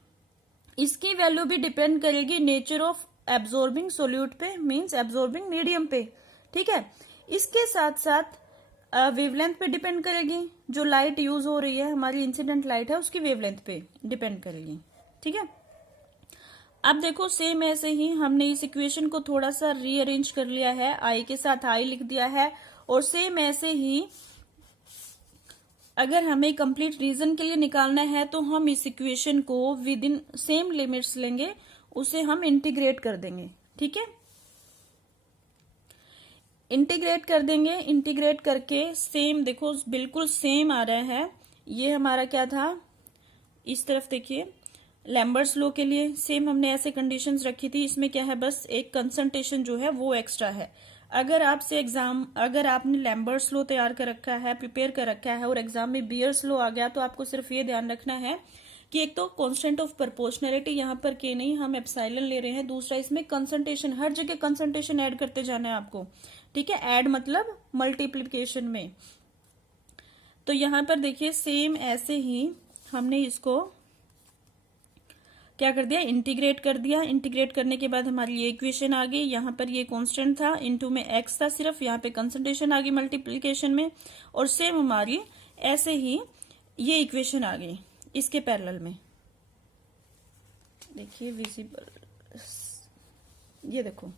इसकी वैल्यू भी डिपेंड करेगी नेचर ऑफ एब्जॉर्बिंग सोल्यूट पे, मींस एब्जॉर्बिंग मीडियम पे। ठीक है, इसके साथ साथ वेवलेंथ पे डिपेंड करेगी, जो लाइट यूज हो रही है हमारी इंसिडेंट लाइट है उसकी वेवलेंथ पे डिपेंड करेगी। ठीक है, अब देखो सेम ऐसे ही हमने इस इक्वेशन को थोड़ा सा रीअरेंज कर लिया है, आई के साथ आई लिख दिया है, और सेम ऐसे ही अगर हमें कंप्लीट रीजन के लिए निकालना है तो हम इस इक्वेशन को विद इन सेम लिमिट्स लेंगे, उसे हम इंटीग्रेट कर देंगे। ठीक है, इंटीग्रेट कर देंगे, इंटीग्रेट करके सेम देखो बिल्कुल सेम आ रहा है। ये हमारा क्या था, इस तरफ देखिए लैम्बर्ट्स लॉ के लिए सेम हमने ऐसे कंडीशंस रखी थी, इसमें क्या है, बस एक कंसंट्रेशन जो है वो एक्स्ट्रा है। अगर आपने लैम्बर्ट्स लॉ तैयार कर रखा है, प्रिपेयर कर रखा है, और एग्जाम में बियर्स लॉ आ गया, तो आपको सिर्फ ये ध्यान रखना है कि एक तो कांस्टेंट ऑफ प्रोपोर्शनैलिटी यहाँ पर K नहीं, हम एप्सिलॉन ले रहे हैं, दूसरा इसमें कंसंट्रेशन, हर जगह कंसंट्रेशन ऐड करते जाना है आपको। ठीक है, ऐड मतलब मल्टीप्लीकेशन में। तो यहाँ पर देखिए सेम ऐसे ही हमने इसको क्या कर दिया, इंटीग्रेट कर दिया। इंटीग्रेट करने के बाद हमारी ये इक्वेशन आ गई, यहाँ पर ये कांस्टेंट था, इनटू में x था सिर्फ, यहाँ पे कंसंट्रेशन आ गई मल्टीप्लीकेशन में, और सेम हमारी ऐसे ही ये इक्वेशन आ गई इसके पैरेलल में। देखिए विजिबल, ये देखो,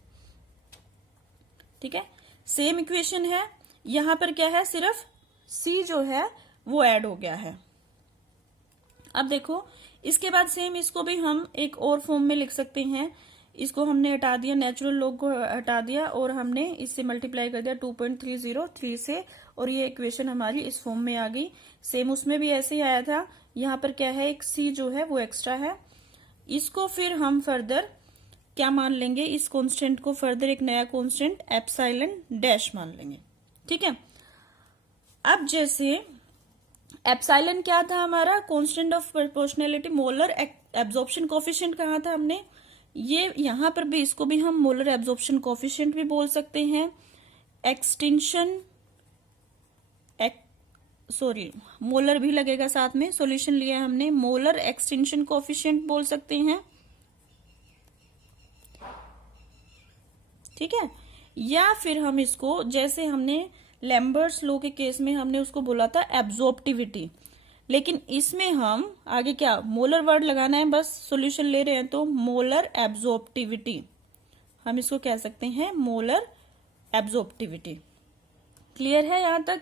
ठीक है, सेम इक्वेशन है, यहाँ पर क्या है, सिर्फ C जो है वो ऐड हो गया है। अब देखो इसके बाद सेम इसको भी हम एक और फॉर्म में लिख सकते हैं, इसको हमने हटा दिया, नेचुरल लॉग को हटा दिया और हमने इससे मल्टीप्लाई कर दिया 2.303 से, और ये इक्वेशन हमारी इस फॉर्म में आ गई। सेम उसमें भी ऐसे ही आया था, यहाँ पर क्या है, एक C जो है वो एक्स्ट्रा है, इसको फिर हम फर्दर क्या मान लेंगे, इस कांस्टेंट को फर्दर एक नया कांस्टेंट एप्सिलॉन डैश मान लेंगे। ठीक है, अब जैसे एप्सिलॉन क्या था हमारा, constant of proportionality, molar absorption coefficient कहा था हमने, ये यहाँ पर भी इसको भी हम मोलर एब्जॉर्प्शन कोफिशिएंट भी बोल सकते हैं, एक्सटेंशन मोलर भी लगेगा साथ में, सॉल्यूशन लिया हमने, मोलर एक्सटेंशन कोफिशिएंट बोल सकते हैं, ठीक है। या फिर हम इसको, जैसे हमने लैम्बर्ट्स लॉ के केस में हमने उसको बोला था एब्जॉर्प्टिविटी, लेकिन इसमें हम आगे क्या मोलर वर्ड लगाना है, बस सॉल्यूशन ले रहे हैं तो मोलर एब्जॉर्प्टिविटी, हम इसको कह सकते हैं मोलर एब्जॉर्प्टिविटी। क्लियर है यहां तक?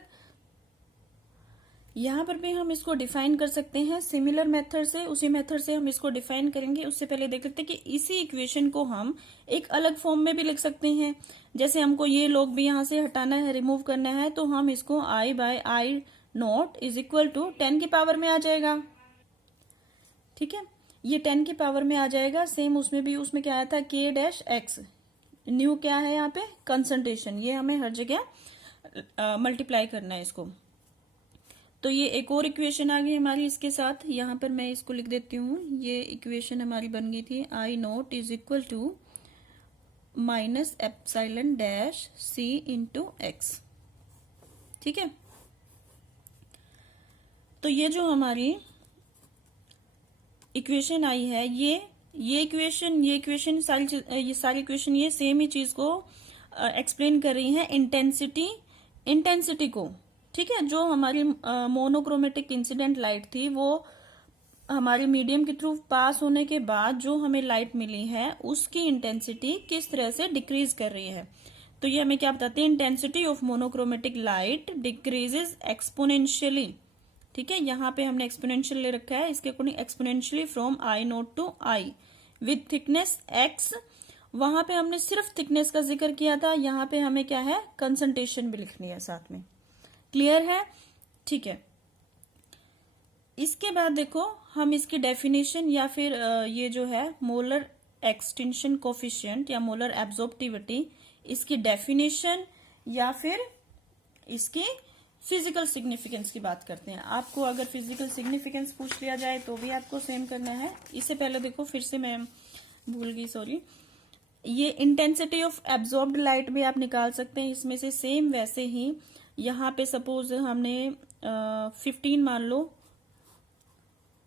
यहां पर भी हम इसको डिफाइन कर सकते हैं सिमिलर मेथड से, उसी मेथड से हम इसको डिफाइन करेंगे। उससे पहले देख लेते हैं कि इसी इक्वेशन को हम एक अलग फॉर्म में भी लिख सकते हैं। जैसे हमको ये लोग भी यहां से हटाना है, रिमूव करना है, तो हम इसको I by I nought is equal to 10 की पावर में आ जाएगा, ठीक है। ये 10 की पावर में आ जाएगा। सेम उसमें भी, उसमें क्या आया था K डैश X, न्यू क्या है यहाँ पे कंसंट्रेशन, ये हमें हर जगह मल्टीप्लाई करना है इसको। तो ये एक और इक्वेशन आ गई हमारी इसके साथ, यहां पर मैं इसको लिख देती हूँ। ये इक्वेशन हमारी बन गई थी I nought is equal to minus epsilon dash C into X, ठीक है। तो ये जो हमारी इक्वेशन आई है, ये इक्वेशन सारी इक्वेशन ये सेम ही चीज को एक्सप्लेन कर रही है, इंटेंसिटी को, ठीक है। जो हमारी मोनोक्रोमेटिक इंसिडेंट लाइट थी, वो हमारे मीडियम के थ्रू पास होने के बाद जो हमें लाइट मिली है, उसकी इंटेंसिटी किस तरह से डिक्रीज कर रही है। तो ये हमें क्या बताते हैं, intensity of monochromatic light decreases exponentially, ठीक है। यहाँ पे हमने एक्सपोनेंशियल ले रखा है, इसके according exponentially from I nought to I with thickness X। वहां पे हमने सिर्फ थिकनेस का जिक्र किया था, यहाँ पे हमें क्या है कंसंट्रेशन भी लिखनी है साथ में। क्लियर है? ठीक है। इसके बाद देखो हम इसकी डेफिनेशन या फिर ये जो है मोलर एक्सटेंशन कोफिशिएंट या मोलर एब्जॉर्प्टिविटी, इसकी डेफिनेशन या फिर इसकी फिजिकल सिग्निफिकेंस की बात करते हैं। आपको अगर फिजिकल सिग्निफिकेंस पूछ लिया जाए तो भी आपको सेम करना है। इससे पहले देखो, फिर से मैं भूल गई, सॉरी, ये इंटेंसिटी ऑफ एब्जॉर्ब्ड लाइट भी आप निकाल सकते हैं इसमें से। सेम वैसे ही यहाँ पे सपोज हमने 15 मान लो,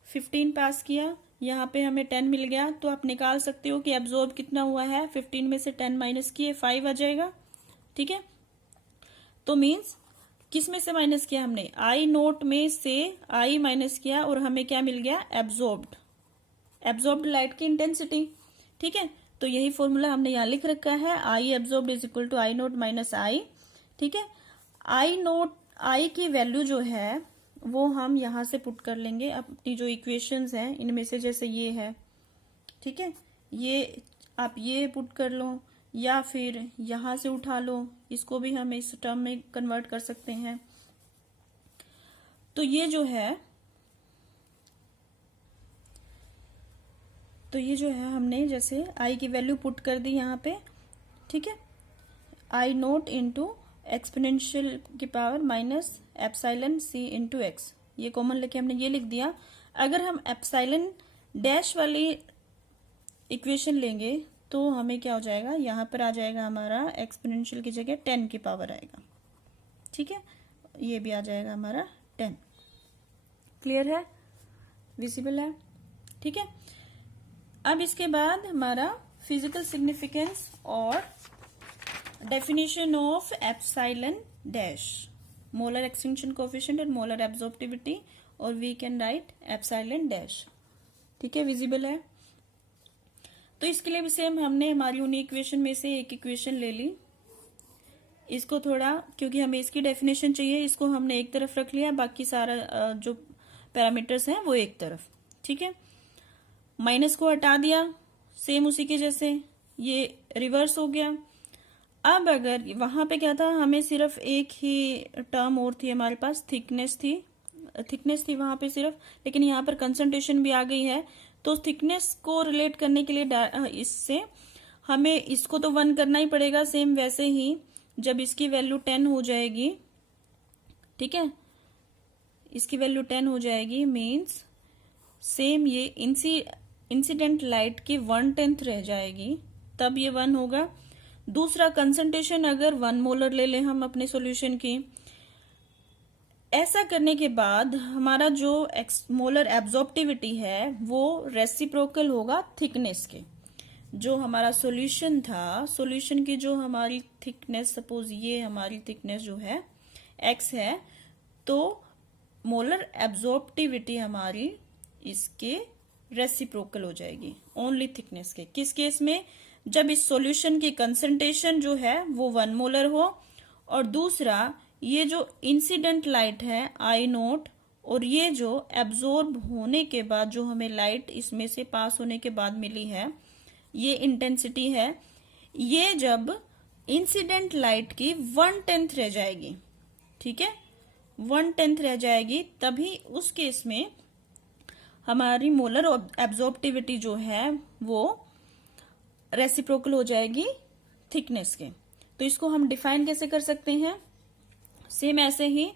15 पास किया, यहाँ पे हमें 10 मिल गया, तो आप निकाल सकते हो कि एब्जॉर्ब कितना हुआ है। 15 में से 10 माइनस किए 5 आ जाएगा, ठीक है। तो मीन्स किस में से माइनस किया हमने, I नोट में से I माइनस किया और हमें क्या मिल गया, एब्जॉर्ब्ड लाइट की इंटेंसिटी, ठीक है। तो यही फॉर्मूला हमने यहाँ लिख रखा है, I absorbed is equal to I nought minus I, ठीक है। I की वैल्यू जो है वो हम यहां से पुट कर लेंगे अपनी जो इक्वेशंस हैं इनमें से, जैसे ये है, ठीक है। ये आप ये पुट कर लो या फिर यहां से उठा लो, इसको भी हम इस टर्म में कन्वर्ट कर सकते हैं। तो ये जो है हमने जैसे I की वैल्यू पुट कर दी यहाँ पे, ठीक है। I नोट इंटू एक्सपोनेंशियल की power minus epsilon C into X, ये कॉमन लेके हमने ये लिख दिया। अगर हम एप्सिलॉन डैश वाली इक्वेशन लेंगे तो हमें क्या हो जाएगा, यहाँ पर आ जाएगा हमारा एक्सपोनेंशियल की जगह 10 की पावर आएगा, ठीक है। ये भी आ जाएगा हमारा 10। क्लियर है, विजिबल है, ठीक है। अब इसके बाद हमारा फिजिकल सिग्निफिकेंस और definition of epsilon dash, molar extinction coefficient और मोलर एब्जॉर्प्टिविटी, और we can write epsilon dash, ठीक है। विजिबल है। तो इसके लिए भी सेम हमने हमारी उन्हीं इक्वेशन में से एक इक्वेशन ले ली, इसको थोड़ा, क्योंकि हमें इसकी डेफिनेशन चाहिए, इसको हमने एक तरफ रख लिया, बाकी सारा जो पैरामीटर्स हैं वो एक तरफ, ठीक है। माइनस को हटा दिया, सेम उसी के जैसे ये रिवर्स हो गया। अब अगर वहां पे क्या था, हमें सिर्फ एक ही टर्म और थी हमारे पास, थिकनेस थी वहां पे सिर्फ, लेकिन यहाँ पर कंसंट्रेशन भी आ गई है। तो थिकनेस को रिलेट करने के लिए इससे हमें इसको तो 1 करना ही पड़ेगा। सेम वैसे ही जब इसकी वैल्यू 10 हो जाएगी, ठीक है, इसकी वैल्यू 10 हो जाएगी, मीन्स सेम ये इंसिडेंट लाइट की 1/10 रह जाएगी तब ये 1 होगा। दूसरा, कंसंट्रेशन अगर 1 मोलर ले लें हम अपने सॉल्यूशन की, ऐसा करने के बाद हमारा जो मोलर एब्जॉर्प्टिविटी है वो रेसिप्रोकल होगा थिकनेस के। जो हमारा सॉल्यूशन था, सॉल्यूशन की जो हमारी थिकनेस, सपोज ये हमारी थिकनेस जो है x है, तो मोलर एब्जॉर्प्टिविटी हमारी इसके रेसिप्रोकल हो जाएगी ओनली थिकनेस के। किस केस में? जब इस सॉल्यूशन की कंसंट्रेशन जो है वो 1 मोलर हो, और दूसरा ये जो इंसिडेंट लाइट है I0 और ये जो एब्जॉर्ब होने के बाद जो हमें लाइट इसमें से पास होने के बाद मिली है, ये इंटेंसिटी है, ये जब इंसिडेंट लाइट की 1/10 रह जाएगी, ठीक है, 1/10 रह जाएगी, तभी उस केस में हमारी मोलर एब्जॉर्प्टिविटी जो है वो रेसिप्रोकल हो जाएगी थिकनेस के। तो इसको हम डिफाइन कैसे कर सकते हैं? सेम ऐसे ही,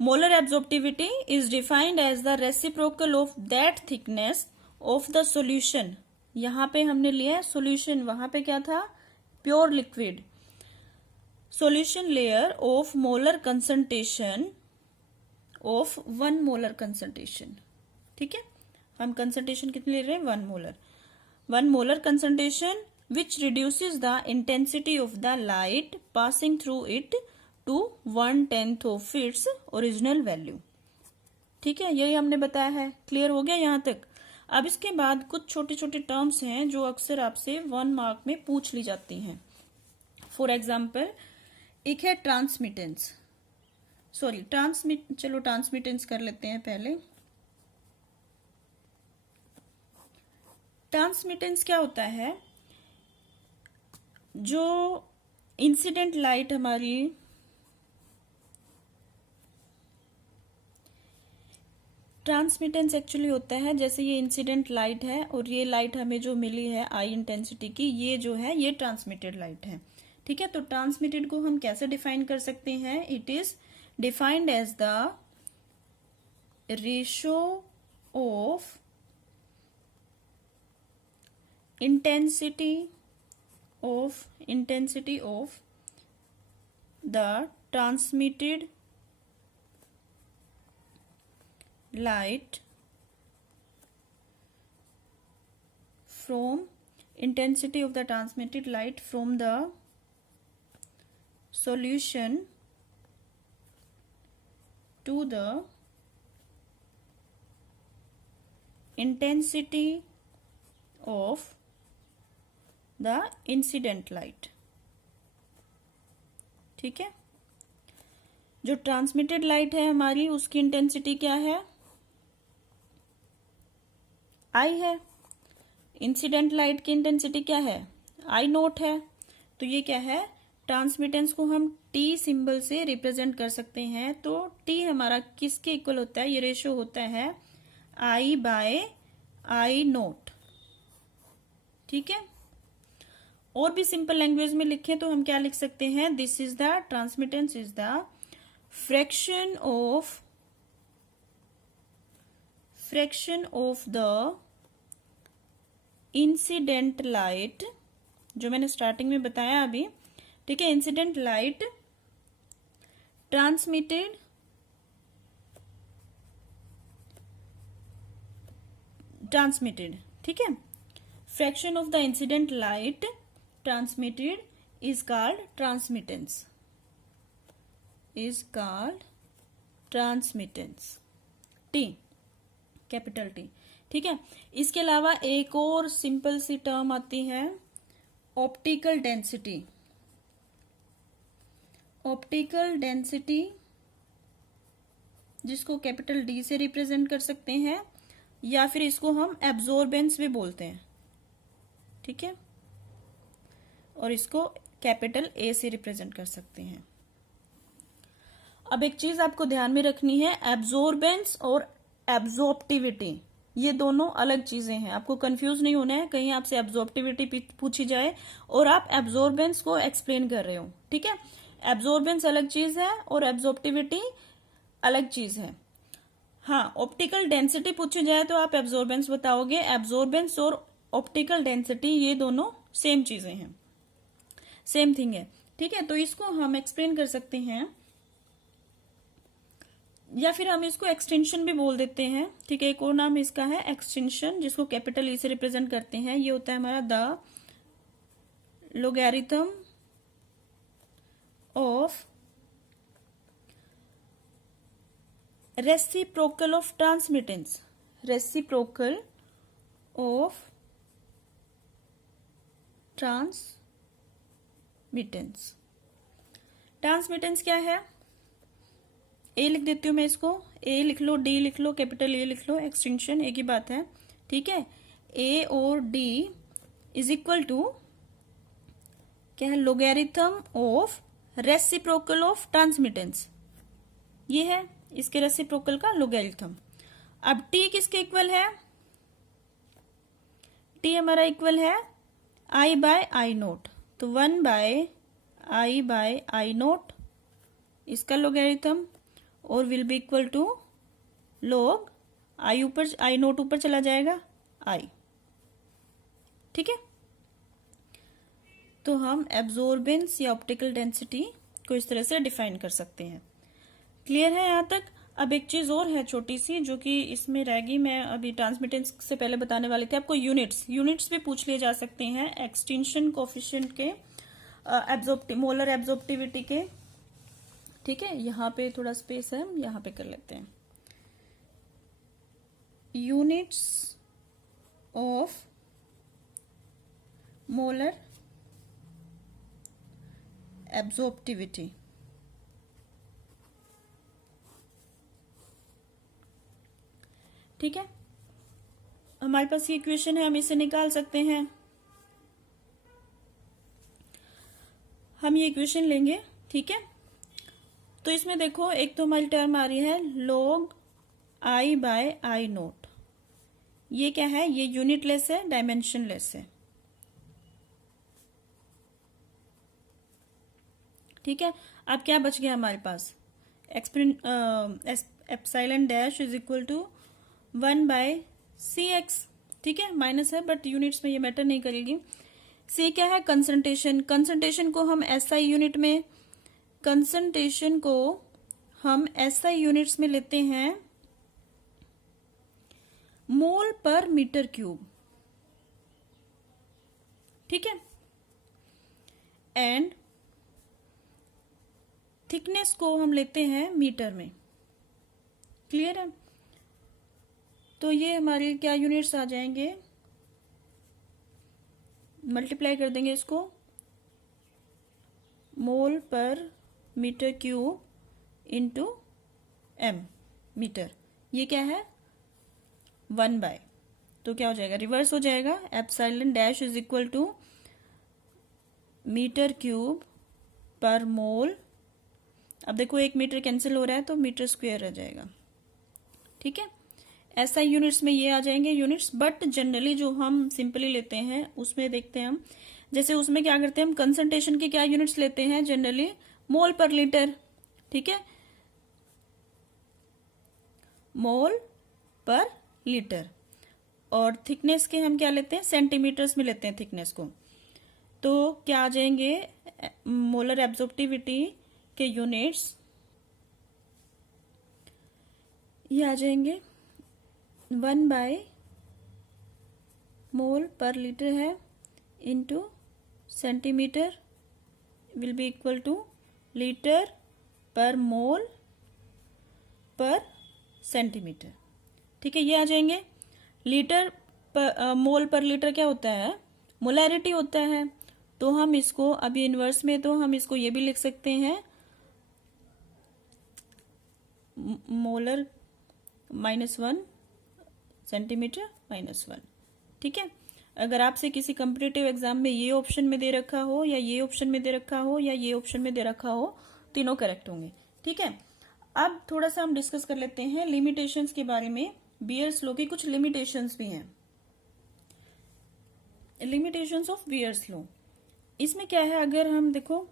molar absorptivity is defined as the reciprocal of that thickness of the solution. यहां पे हमने लिया है सॉल्यूशन, वहां पे क्या था? Pure liquid. Solution layer of molar concentration of 1 molar concentration, ठीक है। हम कंसंट्रेशन कितने ले रहे हैं? 1 molar. 1 molar concentration which reduces the intensity of the light passing through it to 1/10 of its original value, ठीक है, यही हमने बताया है। क्लियर हो गया यहाँ तक? अब इसके बाद कुछ छोटे छोटे टर्म्स हैं जो अक्सर आपसे 1 मार्क में पूछ ली जाती हैं। फॉर एग्जाम्पल, एक है ट्रांसमिटेंस, चलो ट्रांसमिटेंस कर लेते हैं पहले। ट्रांसमिटेंस क्या होता है? जो इंसिडेंट लाइट हमारी ट्रांसमिटेंस एक्चुअली होता है, जैसे ये इंसिडेंट लाइट है और ये लाइट हमें जो मिली है आई इंटेंसिटी की, ये जो है ये ट्रांसमिटेड लाइट है, ठीक है। तो ट्रांसमिटेड को हम कैसे डिफाइन कर सकते हैं? It is defined as the ratio of intensity of the transmitted light from the solution to the intensity of the incident light, ठीक है। जो ट्रांसमिटेड लाइट है हमारी, उसकी इंटेंसिटी क्या है? आई है। इंसिडेंट लाइट की इंटेंसिटी क्या है? I0 है। तो ये क्या है? ट्रांसमिटेंस को हम T सिंबल से रिप्रेजेंट कर सकते हैं। तो T हमारा किसके इक्वल होता है? ये रेशियो होता है I/I0, ठीक है। और भी सिंपल लैंग्वेज में लिखें तो हम क्या लिख सकते हैं? This is the transmittance is the fraction of the incident light, जो मैंने स्टार्टिंग में बताया अभी, ठीक है। इंसिडेंट लाइट ट्रांसमिटेड ठीक है। Fraction of the incident light transmitted is called transmittance, T, capital T, ठीक है। इसके अलावा एक और सिंपल सी टर्म आती है ऑप्टिकल डेंसिटी। ऑप्टिकल डेंसिटी जिसको कैपिटल D से रिप्रेजेंट कर सकते हैं, या फिर इसको हम एब्जॉर्बेंस भी बोलते हैं, ठीक है, और इसको कैपिटल A से रिप्रेजेंट कर सकते हैं। अब एक चीज आपको ध्यान में रखनी है, एब्जॉर्बेंस और एब्जॉर्प्टिविटी ये दोनों अलग चीजें हैं। आपको कंफ्यूज नहीं होना है, कहीं आपसे एब्जॉर्प्टिविटी पूछी जाए और आप एब्जॉर्बेंस को एक्सप्लेन कर रहे हो, ठीक है। एब्जॉर्बेंस अलग चीज है और एब्जॉर्प्टिविटी अलग चीज है। हाँ, ऑप्टिकल डेंसिटी पूछी जाए तो आप एब्जॉर्बेंस बताओगे। एब्जॉर्बेंस और ऑप्टिकल डेंसिटी ये दोनों सेम चीजें हैं, सेम थिंग है। ठीक है, तो इसको हम एक्सप्लेन कर सकते हैं, या फिर हम इसको एक्सटेंशन भी बोल देते हैं। ठीक है, एक और नाम इसका है एक्सटेंशन, जिसको कैपिटल ई से रिप्रेजेंट करते हैं। ये होता है हमारा the logarithm of reciprocal of transmittance, reciprocal of transmittance. Transmittance क्या है, ए लिख देती हूं मैं इसको, ए लिख लो, डी लिख लो, कैपिटल ए लिख लो, एक्सटेंशन एक ही बात है। ठीक है, ए और डी इज इक्वल टू क्या है, logarithm of reciprocal of transmittance. ये है इसके रेसिप्रोकल का लोगैरिथम। अब टी किसके इक्वल है, टी हमारा इक्वल है आई बाय आई नोट, तो 1/i/i0 इसका लोगैरिथम, और will be equal to log I, ऊपर आई नोट ऊपर चला जाएगा आई। ठीक है, तो हम एब्जॉर्बेंस या ऑप्टिकल डेंसिटी को इस तरह से डिफाइन कर सकते हैं। क्लियर है यहाँ तक। अब एक चीज और है छोटी सी जो कि इसमें रहेगी, मैं अभी ट्रांसमिटेंस से पहले बताने वाली थी आपको। यूनिट्स भी पूछ लिए जा सकते हैं एक्सटेंशन कोफिशिएंट के, मोलर एब्जॉर्प्टिविटी के। ठीक है, यहाँ पे थोड़ा स्पेस है, हम यहाँ पे कर लेते हैं। Units of molar absorptivity. ठीक है, हमारे पास ये इक्वेशन है, हम इसे निकाल सकते हैं। हम ये इक्वेशन लेंगे। ठीक है, तो इसमें देखो एक तो हमारी टर्म आ रही है log i/i0। ये क्या है, ये यूनिटलेस है, डायमेंशनलेस है। ठीक है, अब क्या बच गया हमारे पास, epsilon dash is equal to 1/cx। ठीक है, माइनस है बट यूनिट्स में ये मैटर नहीं करेगी। सी क्या है, कंसंट्रेशन। कंसंट्रेशन को हम एसआई यूनिट में, कंसंट्रेशन को हम एसआई यूनिट्स में लेते हैं मोल पर मीटर क्यूब। ठीक है, एंड थिकनेस को हम लेते हैं मीटर में। क्लियर है, तो ये हमारे क्या यूनिट्स आ जाएंगे, मल्टीप्लाई कर देंगे इसको, mole per metre cube into m metre. ये क्या है 1/, तो क्या हो जाएगा, रिवर्स हो जाएगा। Epsilon dash is equal to metre cube per mole. अब देखो एक मीटर कैंसिल हो रहा है तो मीटर स्क्वायर रह जाएगा। ठीक है, ऐसा यूनिट्स में ये आ जाएंगे यूनिट्स, बट जनरली जो हम सिंपली लेते हैं उसमें देखते हैं हम, जैसे उसमें क्या करते हैं हम, कंसंट्रेशन की क्या यूनिट्स लेते हैं जनरली, मोल पर लीटर। ठीक है, मोल पर लीटर। और थिकनेस के हम क्या लेते हैं, सेंटीमीटर्स में लेते हैं थिकनेस को। तो क्या आ जाएंगे, मोलर एब्जॉर्प्टिविटी के यूनिट्स ये आ जाएंगे 1/, मोल पर लीटर है, into centimetre will be equal two litre पर मोल पर सेंटीमीटर। ठीक है, ये आ जाएंगे। लीटर पर मोल पर लीटर क्या होता है, मोलैरिटी होता है। तो हम इसको अभी इनवर्स में, तो हम इसको ये भी लिख सकते हैं मोलर -1 सेंटीमीटर -1। ठीक है, अगर आपसे किसी कॉम्पिटिटिव एग्जाम में ये ऑप्शन में दे रखा हो, या ये ऑप्शन में दे रखा हो, या ये ऑप्शन में दे रखा हो, तीनों करेक्ट होंगे। ठीक है, अब थोड़ा सा हम डिस्कस कर लेते हैं लिमिटेशंस के बारे में। बियर्स लॉ की कुछ लिमिटेशंस भी हैं। लिमिटेशंस ऑफ बियर्स लॉ, इसमें क्या है, अगर हम देखो,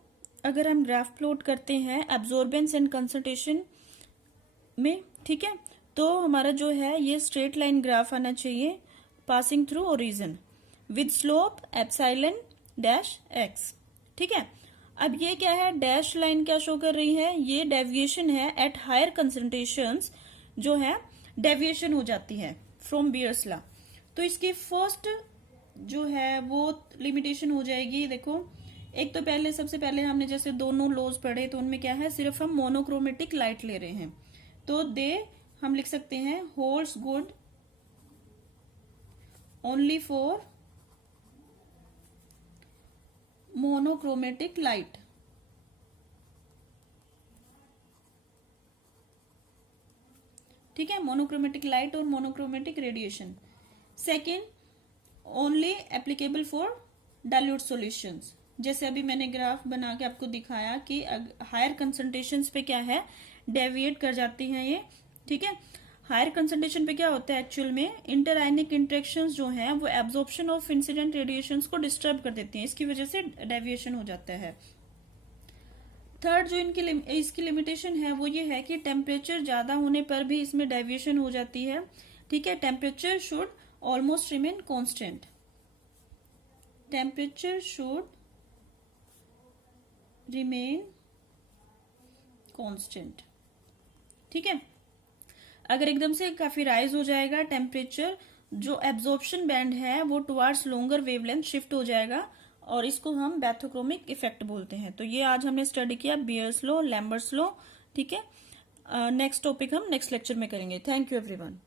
अगर हम ग्राफ प्लॉट करते हैं एब्जॉर्बेंस एंड कंसंट्रेशन में, ठीक है, तो हमारा जो है ये स्ट्रेट लाइन ग्राफ आना चाहिए passing through origin with slope epsilon dash x. ठीक है, अब ये क्या है, डैश लाइन क्या शो कर रही है, ये डेविएशन है एट हायर कंसंट्रेशंस, जो है डेविएशन हो जाती है फ्रॉम बियर्स लॉ। तो इसकी फर्स्ट जो है वो लिमिटेशन हो जाएगी। देखो, एक तो पहले सबसे पहले हमने जैसे दोनों लॉज पढ़े तो उनमें क्या है, सिर्फ हम मोनोक्रोमेटिक लाइट ले रहे हैं, तो दे हम लिख सकते हैं holds good only for monochromatic light. ठीक है, मोनोक्रोमेटिक लाइट और monochromatic radiation. Second, only applicable for dilute solutions. जैसे अभी मैंने ग्राफ बना के आपको दिखाया कि हायर कंसंट्रेशंस पे क्या है, डेविएट कर जाती हैं ये। ठीक है, हायर कंसंट्रेशन पे क्या होता है, एक्चुअल में इंटरआयनिक इंटरेक्शंस जो हैं वो एब्जॉर्प्शन ऑफ इंसिडेंट रेडिएशंस को डिस्टर्ब कर देती हैं, इसकी वजह से डेविएशन हो जाता है। थर्ड जो इसकी लिमिटेशन है वो ये है कि टेम्परेचर ज्यादा होने पर भी इसमें डेविएशन हो जाती है। ठीक है, temperature should almost remain constant, temperature should remain constant. ठीक है, अगर एकदम से काफी राइज हो जाएगा टेम्परेचर, जो एब्जॉर्प्शन बैंड है वो टुवार्ड्स लॉन्गर वेवलेंथ शिफ्ट हो जाएगा, और इसको हम बैथोक्रोमिक इफेक्ट बोलते हैं। तो ये आज हमने स्टडी किया बियर्स लॉ, लैम्बर्ट्स लॉ। ठीक है, नेक्स्ट टॉपिक हम नेक्स्ट लेक्चर में करेंगे। Thank you everyone.